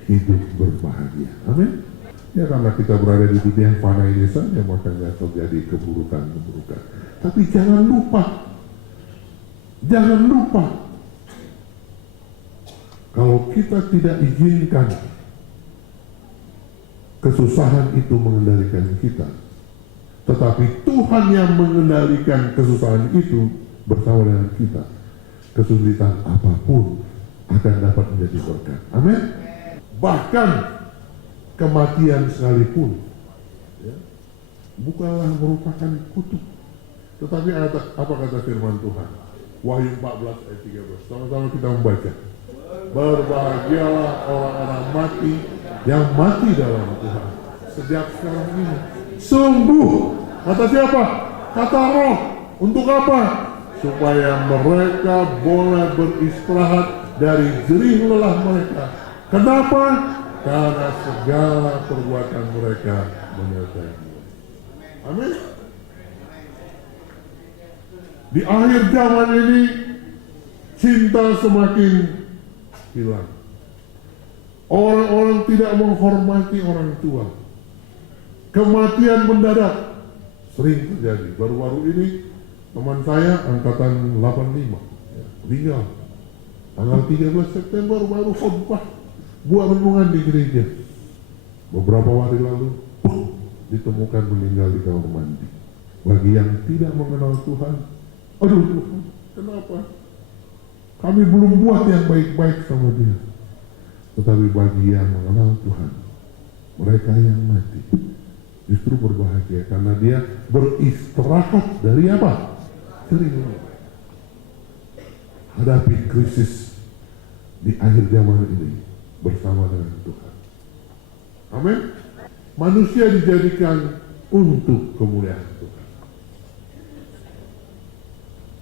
hidup berbahagia. Amin. Ya, karena kita berada di dunia yang fana ini saja, makanya terjadi keburukan-keburukan. Tapi jangan lupa, kalau kita tidak izinkan kesusahan itu mengendalikan kita, Tetapi Tuhan yang mengendalikan kesusahan itu bersama dengan kita. Kesulitan apapun akan dapat menjadi berkat. Amin. Bahkan kematian sekalipun ya, bukanlah merupakan kutuk. Tetapi apa kata firman Tuhan? Wahyu 14 ayat 13. Sama-sama kita membaca. Berbahagialah orang-orang mati yang mati dalam Tuhan sejak sekarang ini. Sungguh, kata siapa? Kata Roh. Untuk apa? Supaya mereka boleh beristirahat dari jerih lelah mereka. Kenapa? Karena segala perbuatan mereka menyertai Dia. Amin. Di akhir zaman ini cinta semakin hilang. Orang-orang tidak menghormati orang tua. Kematian mendadak sering terjadi. Baru-baru ini teman saya angkatan 85 ya, meninggal tanggal 13 September baru khotbah buat renungan di gereja. Beberapa hari lalu ditemukan meninggal di kamar mandi. Bagi yang tidak mengenal Tuhan, aduh Tuhan, kenapa? Kami belum buat yang baik-baik sama Dia. Tetapi bagi yang mengenal Tuhan, mereka yang mati justru berbahagia karena dia beristirahat dari apa? Dari hadapi krisis di akhir zaman ini bersama dengan Tuhan. Amin. Manusia dijadikan untuk kemuliaan Tuhan.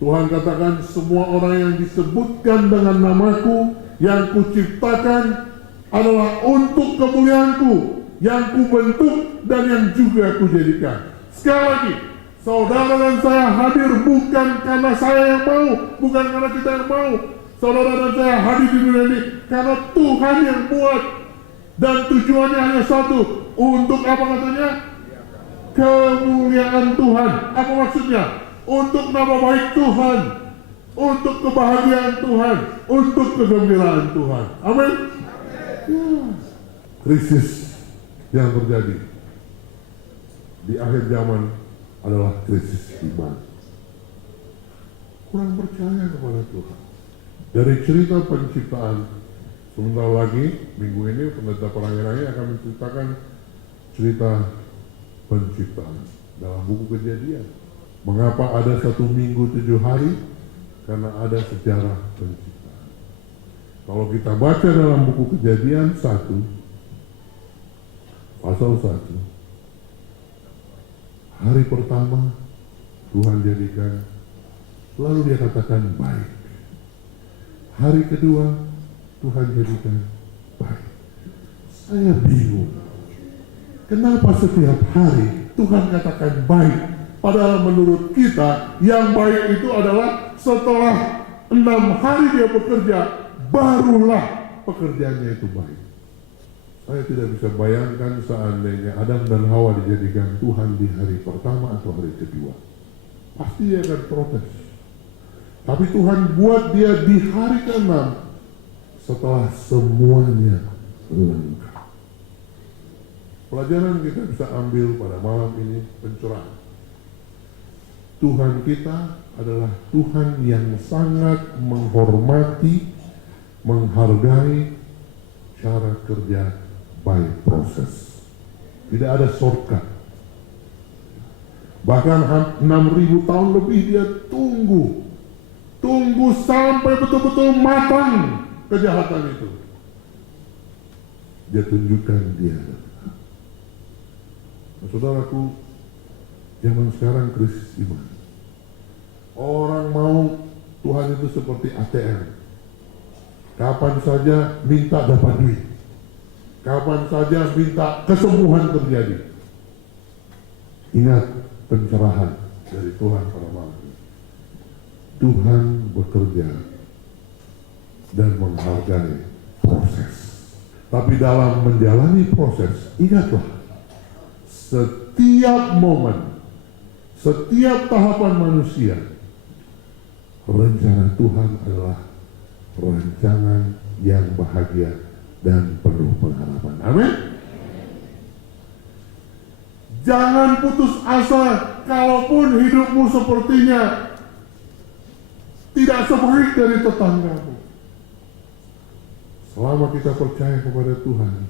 Tuhan katakan semua orang yang disebutkan dengan namaku yang kuciptakan adalah untuk kemuliaanku, yang kubentuk dan yang juga kujadikan. Sekali lagi, saudara dan saya hadir bukan karena saya yang mau, bukan karena kita yang mau. Saudara dan saya hadir di dunia ini karena Tuhan yang buat. Dan tujuannya hanya satu, untuk apa katanya? Kemuliaan Tuhan. Apa maksudnya? Untuk nama baik Tuhan, untuk kebahagiaan Tuhan, untuk kegembiraan Tuhan. Amin. Krisis yang terjadi di akhir zaman adalah krisis iman. Kurang percaya kepada Tuhan. Dari cerita penciptaan, sebentar lagi minggu ini pendeta Perangirani akan menceritakan cerita penciptaan dalam buku Kejadian. Mengapa ada 1 minggu 7 hari? Karena ada sejarah penciptaan. Kalau kita baca dalam buku Kejadian 1 pasal 1, hari pertama Tuhan jadikan, lalu Dia katakan baik. Hari kedua Tuhan jadikan baik. Saya bingung, kenapa setiap hari Tuhan katakan baik, padahal menurut kita yang baik itu adalah setelah 6 hari Dia bekerja, barulah pekerjaannya itu baik. Saya tidak bisa bayangkan seandainya Adam dan Hawa dijadikan Tuhan di hari pertama atau hari kedua. Pasti dia akan protes. Tapi Tuhan buat dia di hari ke-6 setelah semuanya lengkap. Pelajaran kita bisa ambil pada malam ini pencerahan. Tuhan kita adalah Tuhan yang sangat menghormati, menghargai cara kerja by proses. Tidak ada shortcut. Bahkan 6.000 tahun lebih dia tunggu sampai betul-betul matang kejahatan itu. Dia tunjukkan dia. Nah, saudaraku, zaman sekarang krisis iman. Orang mau Tuhan itu seperti ATM. Kapan saja minta dapat duit. Kapan saja minta kesembuhan terjadi. Ingat pencerahan dari Tuhan pada malam ini. Tuhan bekerja dan menghargai proses. Tapi dalam menjalani proses, ingatlah, setiap momen, setiap tahapan manusia, rencana Tuhan adalah rancangan yang bahagia dan penuh pengharapan. Amin. Jangan putus asa, kalaupun hidupmu sepertinya tidak sebaik dari tetanggamu. Selama kita percaya kepada Tuhan,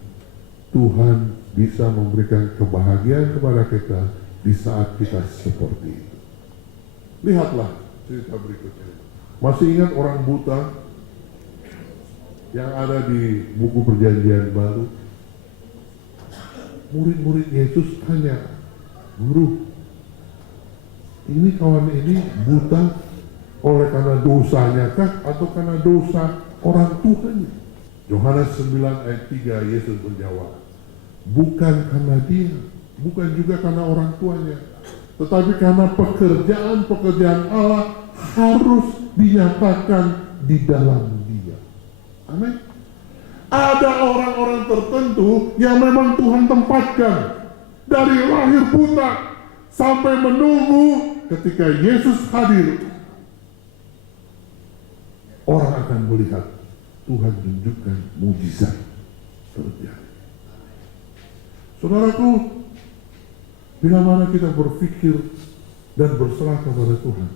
Tuhan bisa memberikan kebahagiaan kepada kita di saat kita seperti itu. Lihatlah cerita berikutnya. Masih ingat orang buta yang ada di buku Perjanjian Baru? Murid-murid Yesus tanya, "Guru, ini kawan ini buta oleh karena dosanya kah atau karena dosa orang tuanya?" Yohanes 9 ayat 3 Yesus menjawab, "Bukan karena dia, bukan juga karena orang tuanya, tetapi karena pekerjaan-pekerjaan Allah harus dinyatakan di dalam dia." Amin. Ada orang-orang tertentu yang memang Tuhan tempatkan dari lahir buta sampai menunggu ketika Yesus hadir. Orang akan melihat Tuhan tunjukkan mujizat terjadi. Saudaraku, bila mana kita berpikir dan berserah kepada Tuhan,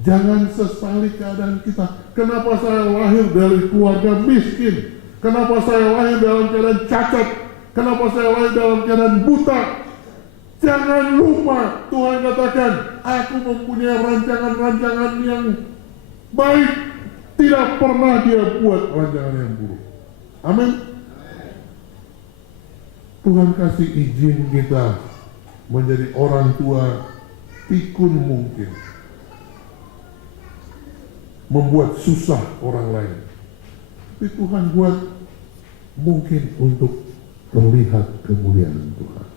jangan sesali keadaan kita. Kenapa saya lahir dari keluarga miskin? Kenapa saya lahir dalam keadaan cacat? Kenapa saya lahir dalam keadaan buta? Jangan lupa Tuhan katakan, aku mempunyai rancangan-rancangan yang baik. Tidak pernah dia buat rancangan yang buruk. Amin. Tuhan kasih izin kita menjadi orang tua pikun mungkin. Membuat susah orang lain. Tapi Tuhan buat mungkin untuk terlihat kemuliaan Tuhan.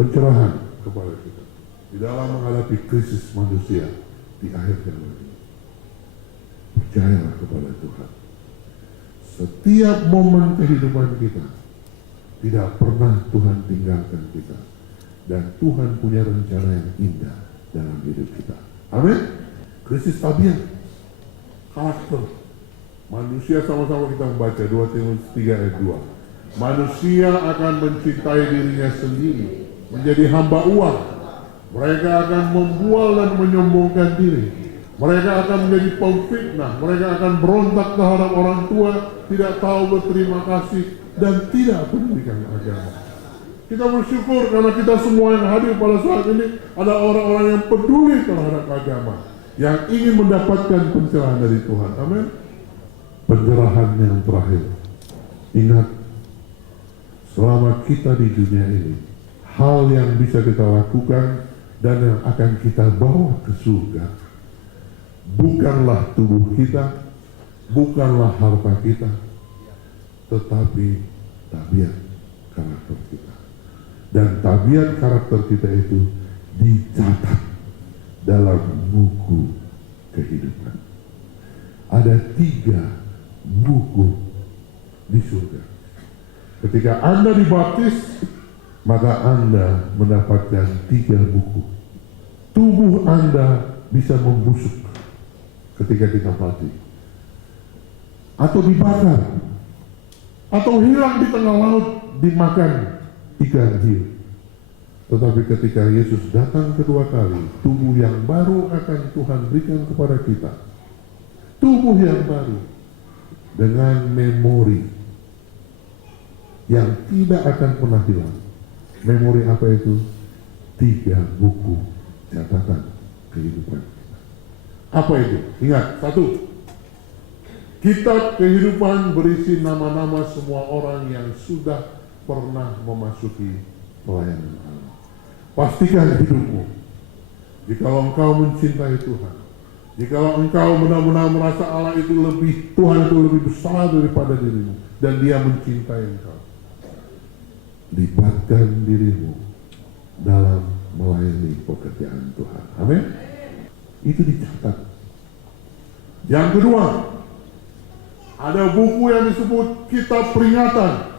Pencerahan kepada kita di dalam menghadapi krisis manusia di akhir zaman ini. Percayalah kepada Tuhan. Setiap momen kehidupan kita tidak pernah Tuhan tinggalkan kita. Dan Tuhan punya rencana yang indah dalam hidup kita. Amin. Krisis tabiat, karakter. Manusia, sama-sama kita membaca 2 Timotius 3 ayat 2. Manusia akan mencintai dirinya sendiri, menjadi hamba uang. Mereka akan membual dan menyombongkan diri. Mereka akan menjadi pemfitnah. Mereka akan berontak terhadap orang tua, tidak tahu berterima kasih, dan tidak pedulikan agama. Kita bersyukur karena kita semua yang hadir pada saat ini ada orang-orang yang peduli terhadap agama, yang ingin mendapatkan pencerahan dari Tuhan. Amin. Pencerahan yang terakhir. Ingat, selama kita di dunia ini, hal yang bisa kita lakukan dan yang akan kita bawa ke surga bukanlah tubuh kita, bukanlah harta kita, tetapi tabiat karakter kita. Dan tabiat karakter kita itu dicatat dalam buku kehidupan. Ada 3 buku di surga. Ketika Anda dibaptis, maka Anda mendapatkan 3 buku. Tubuh Anda bisa membusuk ketika kita mati, atau dibakar, atau hilang di tengah laut dimakan ikan hiu. Tetapi ketika Yesus datang kedua kali, tubuh yang baru akan Tuhan berikan kepada kita. Tubuh yang baru dengan memori yang tidak akan pernah hilang. Memori apa itu? 3 buku catatan kehidupan kita. Apa itu? Ingat, 1. Kitab kehidupan berisi nama-nama semua orang yang sudah pernah memasuki pelayanan Allah. Pastikan hidupmu, jikalau engkau mencintai Tuhan, jikalau engkau benar-benar merasa Allah itu lebih, Tuhan itu lebih besar daripada dirimu, dan Dia mencintai engkau, libatkan dirimu dalam melayani pekerjaan Tuhan. Amin. Itu dicatat. Yang kedua, ada buku yang disebut Kitab Peringatan,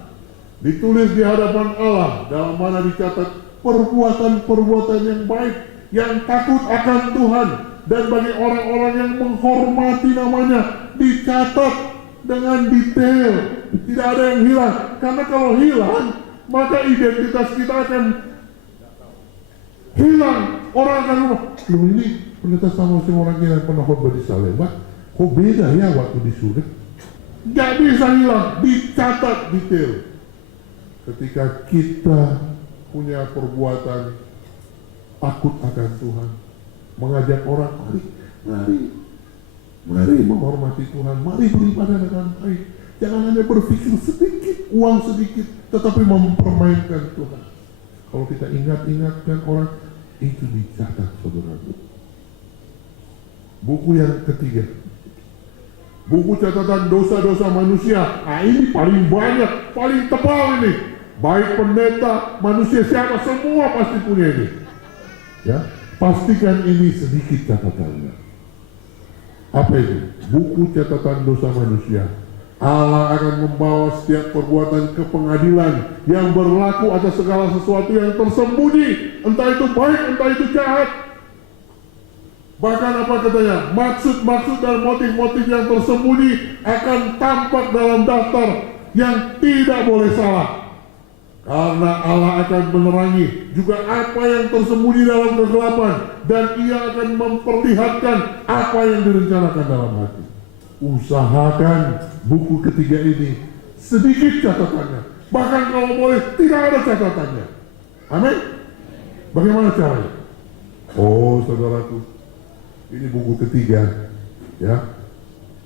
ditulis di hadapan Allah, dalam mana dicatat perbuatan-perbuatan yang baik, yang takut akan Tuhan, dan bagi orang-orang yang menghormati namanya, dicatat dengan detail, tidak ada yang hilang. Karena kalau hilang, maka identitas kita akan hilang. Orang akan ngomong, loh ini pendeta Samuel orang yang pernah khotbah di Salemba, kok beda ya waktu di surga? Gak bisa hilang, dicatat detail. Ketika kita punya perbuatan takut akan Tuhan, mengajak orang, mari menghormati Tuhan, mari beribadah dengan baik. Jangan hanya berpikir sedikit, uang sedikit, tetapi mempermainkan Tuhan. Kalau kita ingatkan orang, itu dicatat, saudara. Buku yang ketiga, buku catatan dosa-dosa manusia. Nah ini paling banyak, paling tebal ini. Baik pendeta, manusia siapa, semua pasti punya ini. Ya, pastikan ini sedikit catatannya. Apa itu? Buku catatan dosa manusia. Allah akan membawa setiap perbuatan ke pengadilan yang berlaku atas segala sesuatu yang tersembunyi, entah itu baik, entah itu jahat. Bahkan apa katanya? Maksud-maksud dan motif-motif yang tersembunyi akan tampak dalam daftar yang tidak boleh salah. Karena Allah akan menerangi juga apa yang tersembunyi dalam kegelapan, dan Ia akan memperlihatkan apa yang direncanakan dalam hati. Usahakan buku ketiga ini sedikit catatannya, bahkan kalau boleh tidak ada catatannya. Amin. Bagaimana caranya? Oh saudaraku, ini buku ketiga, ya,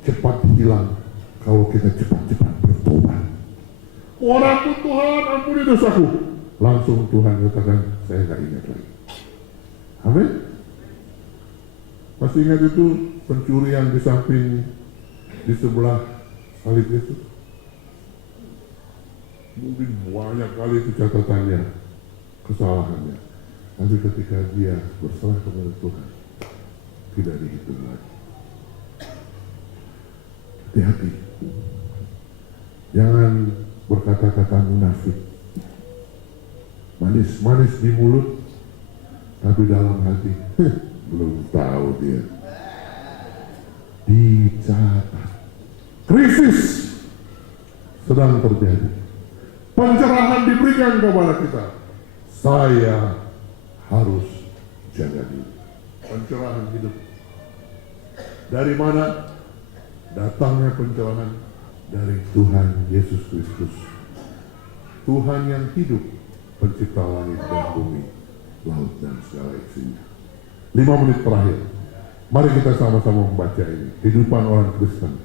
cepat hilang kalau kita cepat-cepat bertobat. Orang pun Tuhan ampuni dosaku, langsung Tuhan katakan saya nggak ingat lagi. Amin. Masih ingat itu pencuri yang di samping, di sebelah salib Yesus? Mungkin banyak kali itu catatannya, kesalahannya. Tapi ketika dia berserah kepada Tuhan, tidak dihitung lagi. Hati-hati. Jangan berkata-kata munafik. Manis-manis di mulut, tapi dalam hati, belum tahu dia. Dicatat. Krisis sedang terjadi. Pencerahan diberikan kepada kita. Saya harus jaga diri. Pencerahan hidup. Dari mana datangnya pencerahan? Dari Tuhan Yesus Kristus. Tuhan yang hidup, pencipta langit dan bumi, laut dan segala isinya. 5 menit terakhir. Mari kita sama-sama membaca ini. Kehidupan orang Kristen.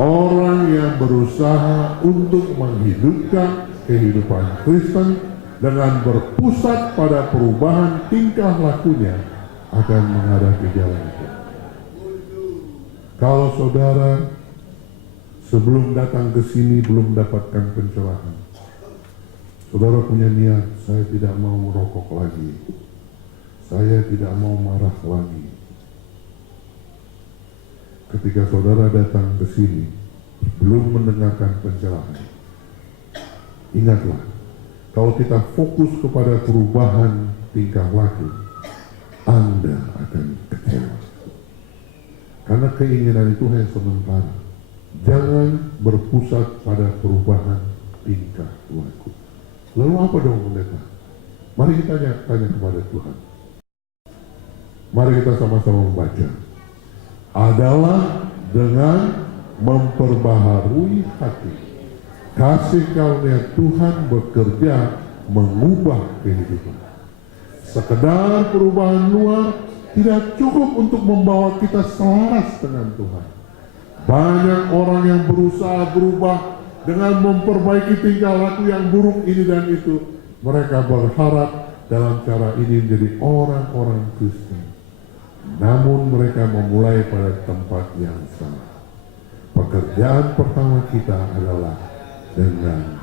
Orang yang berusaha untuk menghidupkan kehidupan Kristen dengan berpusat pada perubahan tingkah lakunya akan menghadapi jalan itu. Kalau saudara sebelum datang ke sini belum mendapatkan pencerahan, saudara punya niat, saya tidak mau merokok lagi, saya tidak mau marah lagi. Ketika saudara datang ke sini belum mendengarkan pencerahan, ingatlah, kalau kita fokus kepada perubahan tingkah laku, Anda akan kecewa. Karena keinginan itu hanya sementara. Jangan berpusat pada perubahan tingkah laku. Lalu apa dong pendeta? Mari kita tanya kepada Tuhan. Mari kita sama-sama membaca. Adalah dengan memperbaharui hati. Kasih karunia Tuhan bekerja mengubah kehidupan. Sekedar perubahan luar tidak cukup untuk membawa kita selaras dengan Tuhan. Banyak orang yang berusaha berubah dengan memperbaiki tingkah laku yang buruk ini dan itu. Mereka berharap dalam cara ini menjadi orang-orang Kristen. Namun mereka memulai pada tempat yang sama. Pekerjaan pertama kita adalah dengan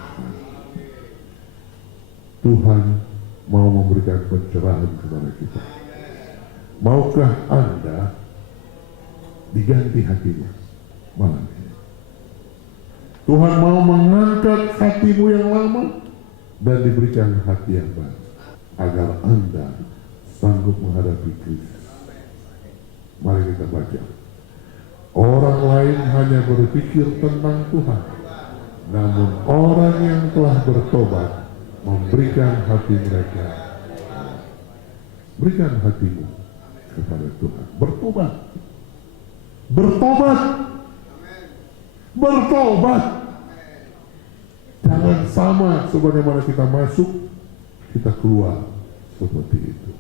Tuhan mau memberikan pencerahan kepada kita. Maukah Anda diganti hatinya malam ini? Tuhan mau mengangkat hatimu yang lama dan diberikan hati yang baru agar Anda sanggup menghadapi krisis. Mari kita baca. Orang lain hanya berpikir tentang Tuhan, namun orang yang telah bertobat memberikan hati mereka. Berikan hatimu kepada Tuhan. Bertobat. Bertobat. Bertobat. Jangan sama sebagaimana kita masuk, kita keluar seperti itu.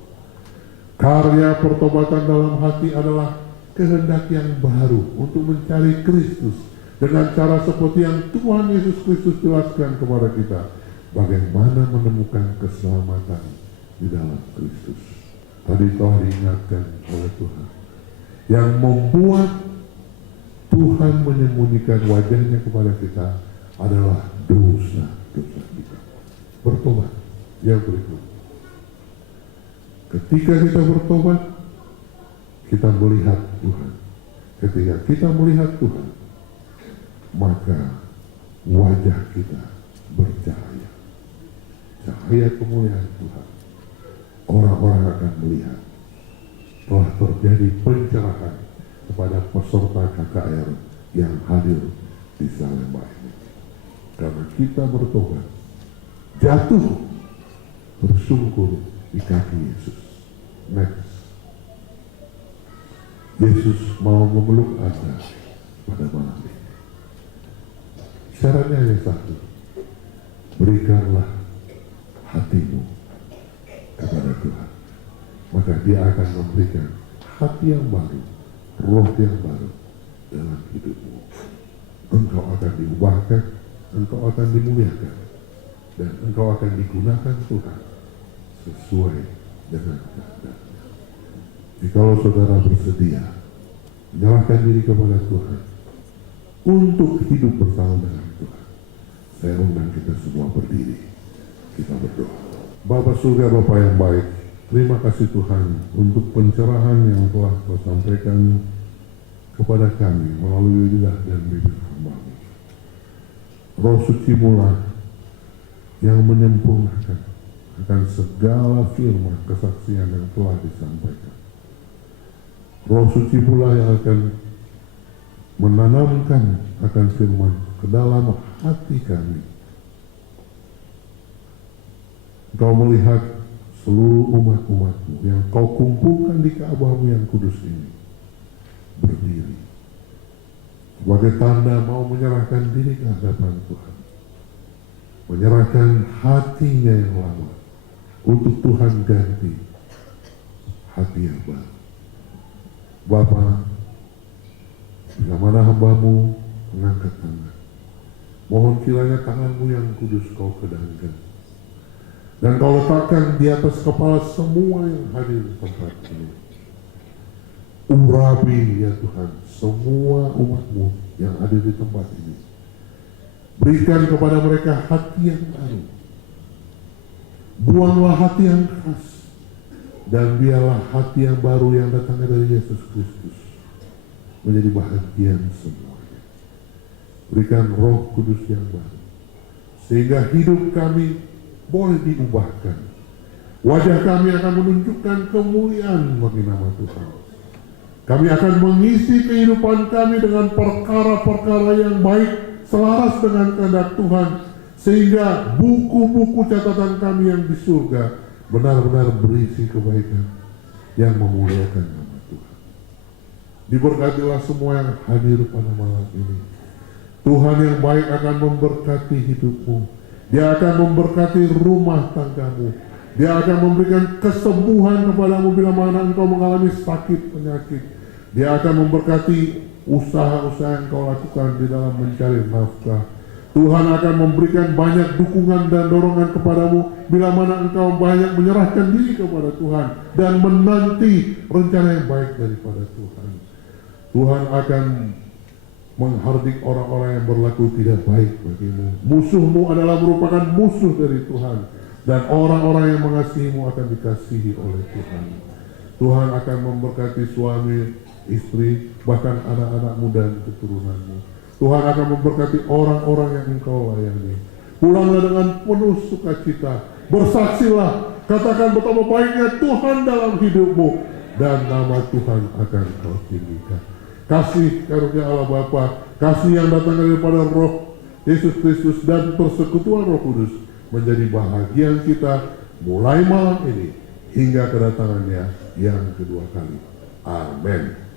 Karya pertobatan dalam hati adalah kehendak yang baru untuk mencari Kristus dengan cara seperti yang Tuhan Yesus Kristus jelaskan kepada kita. Bagaimana menemukan keselamatan di dalam Kristus. Tadi telah diingatkan oleh Tuhan. Yang membuat Tuhan menyembunyikan wajahnya kepada kita adalah dosa-dosa kita. Bertobat. Yang berikut. Ketika kita bertobat, kita melihat Tuhan. Ketika kita melihat Tuhan, maka wajah kita bercahaya. Cahaya kemuliaan Tuhan. Orang-orang akan melihat telah terjadi pencerahan kepada peserta KKR yang hadir di Salemba ini. Karena kita bertobat, jatuh bersungkur di kaki Yesus. Next. Yesus mau memeluk Anda pada malam ini. Syaratnya hanya satu. Berikanlah hatimu kepada Tuhan. Maka Dia akan memberikan hati yang baru, roh yang baru dalam hidupmu. Engkau akan diubahkan, engkau akan dimuliakan, dan engkau akan digunakan Tuhan sesuai dengan kehendaknya. Jikalau saudara bersedia menyerahkan diri kepada Tuhan untuk hidup bersama dengan Tuhan, saya undang kita semua berdiri. Kita berdoa. Bapa surga, Bapa yang baik, terima kasih Tuhan untuk pencerahan yang telah Kau sampaikan kepada kami melalui lidah dan bibir hamba-Mu. Roh Suci mula yang menyempurnakan akan segala firman kesaksian yang telah disampaikan. Roh Suci pula yang akan menanamkan akan firman ke dalam hati kami. Kau melihat seluruh umat-umat-Mu yang Kau kumpulkan di Ka'bah-Mu yang kudus ini berdiri sebagai tanda mau menyerahkan diri ke hadapan Tuhan, menyerahkan hatinya yang lama untuk Tuhan ganti hati yang baru. Bapa, bila mana hamba-Mu mengangkat tangan, mohon kiranya tangan-Mu yang kudus Kau kedangkan, dan Kau letakkan di atas kepala semua yang hadir di tempat ini. Urapi ya Tuhan semua umat-Mu yang ada di tempat ini. Berikan kepada mereka hati yang baru. Buanglah hati yang keras, dan biarlah hati yang baru yang datang dari Yesus Kristus menjadi bahagian semuanya. Berikan Roh Kudus yang baru, sehingga hidup kami boleh diubahkan. Wajah kami akan menunjukkan kemuliaan bagi nama Tuhan. Kami akan mengisi kehidupan kami dengan perkara-perkara yang baik selaras dengan kehendak Tuhan, sehingga buku-buku catatan kami yang di surga benar-benar berisi kebaikan yang memuliakan nama Tuhan. Diberkatilah semua yang hadir pada malam ini. Tuhan yang baik akan memberkati hidupmu. Dia akan memberkati rumah tanggamu. Dia akan memberikan kesembuhan kepadamu bila mana engkau mengalami sakit penyakit. Dia akan memberkati usaha-usaha yang kau lakukan di dalam mencari nafkah. Tuhan akan memberikan banyak dukungan dan dorongan kepadamu bila mana engkau banyak menyerahkan diri kepada Tuhan dan menanti rencana yang baik daripada Tuhan. Tuhan akan menghardik orang-orang yang berlaku tidak baik bagimu. Musuhmu adalah merupakan musuh dari Tuhan, dan orang-orang yang mengasihimu akan dikasihi oleh Tuhan. Tuhan akan memberkati suami, istri, bahkan anak-anakmu dan keturunanmu. Tuhan akan memberkati orang-orang yang engkau layani. Pulanglah dengan penuh sukacita. Bersaksilah, katakan betapa baiknya Tuhan dalam hidupmu, dan nama Tuhan akan kau tinggikan. Kasih karunia Allah Bapa, kasih yang datang daripada Roh Yesus Kristus dan persekutuan Roh Kudus menjadi bahagian kita mulai malam ini hingga kedatangannya yang kedua kali. Amin.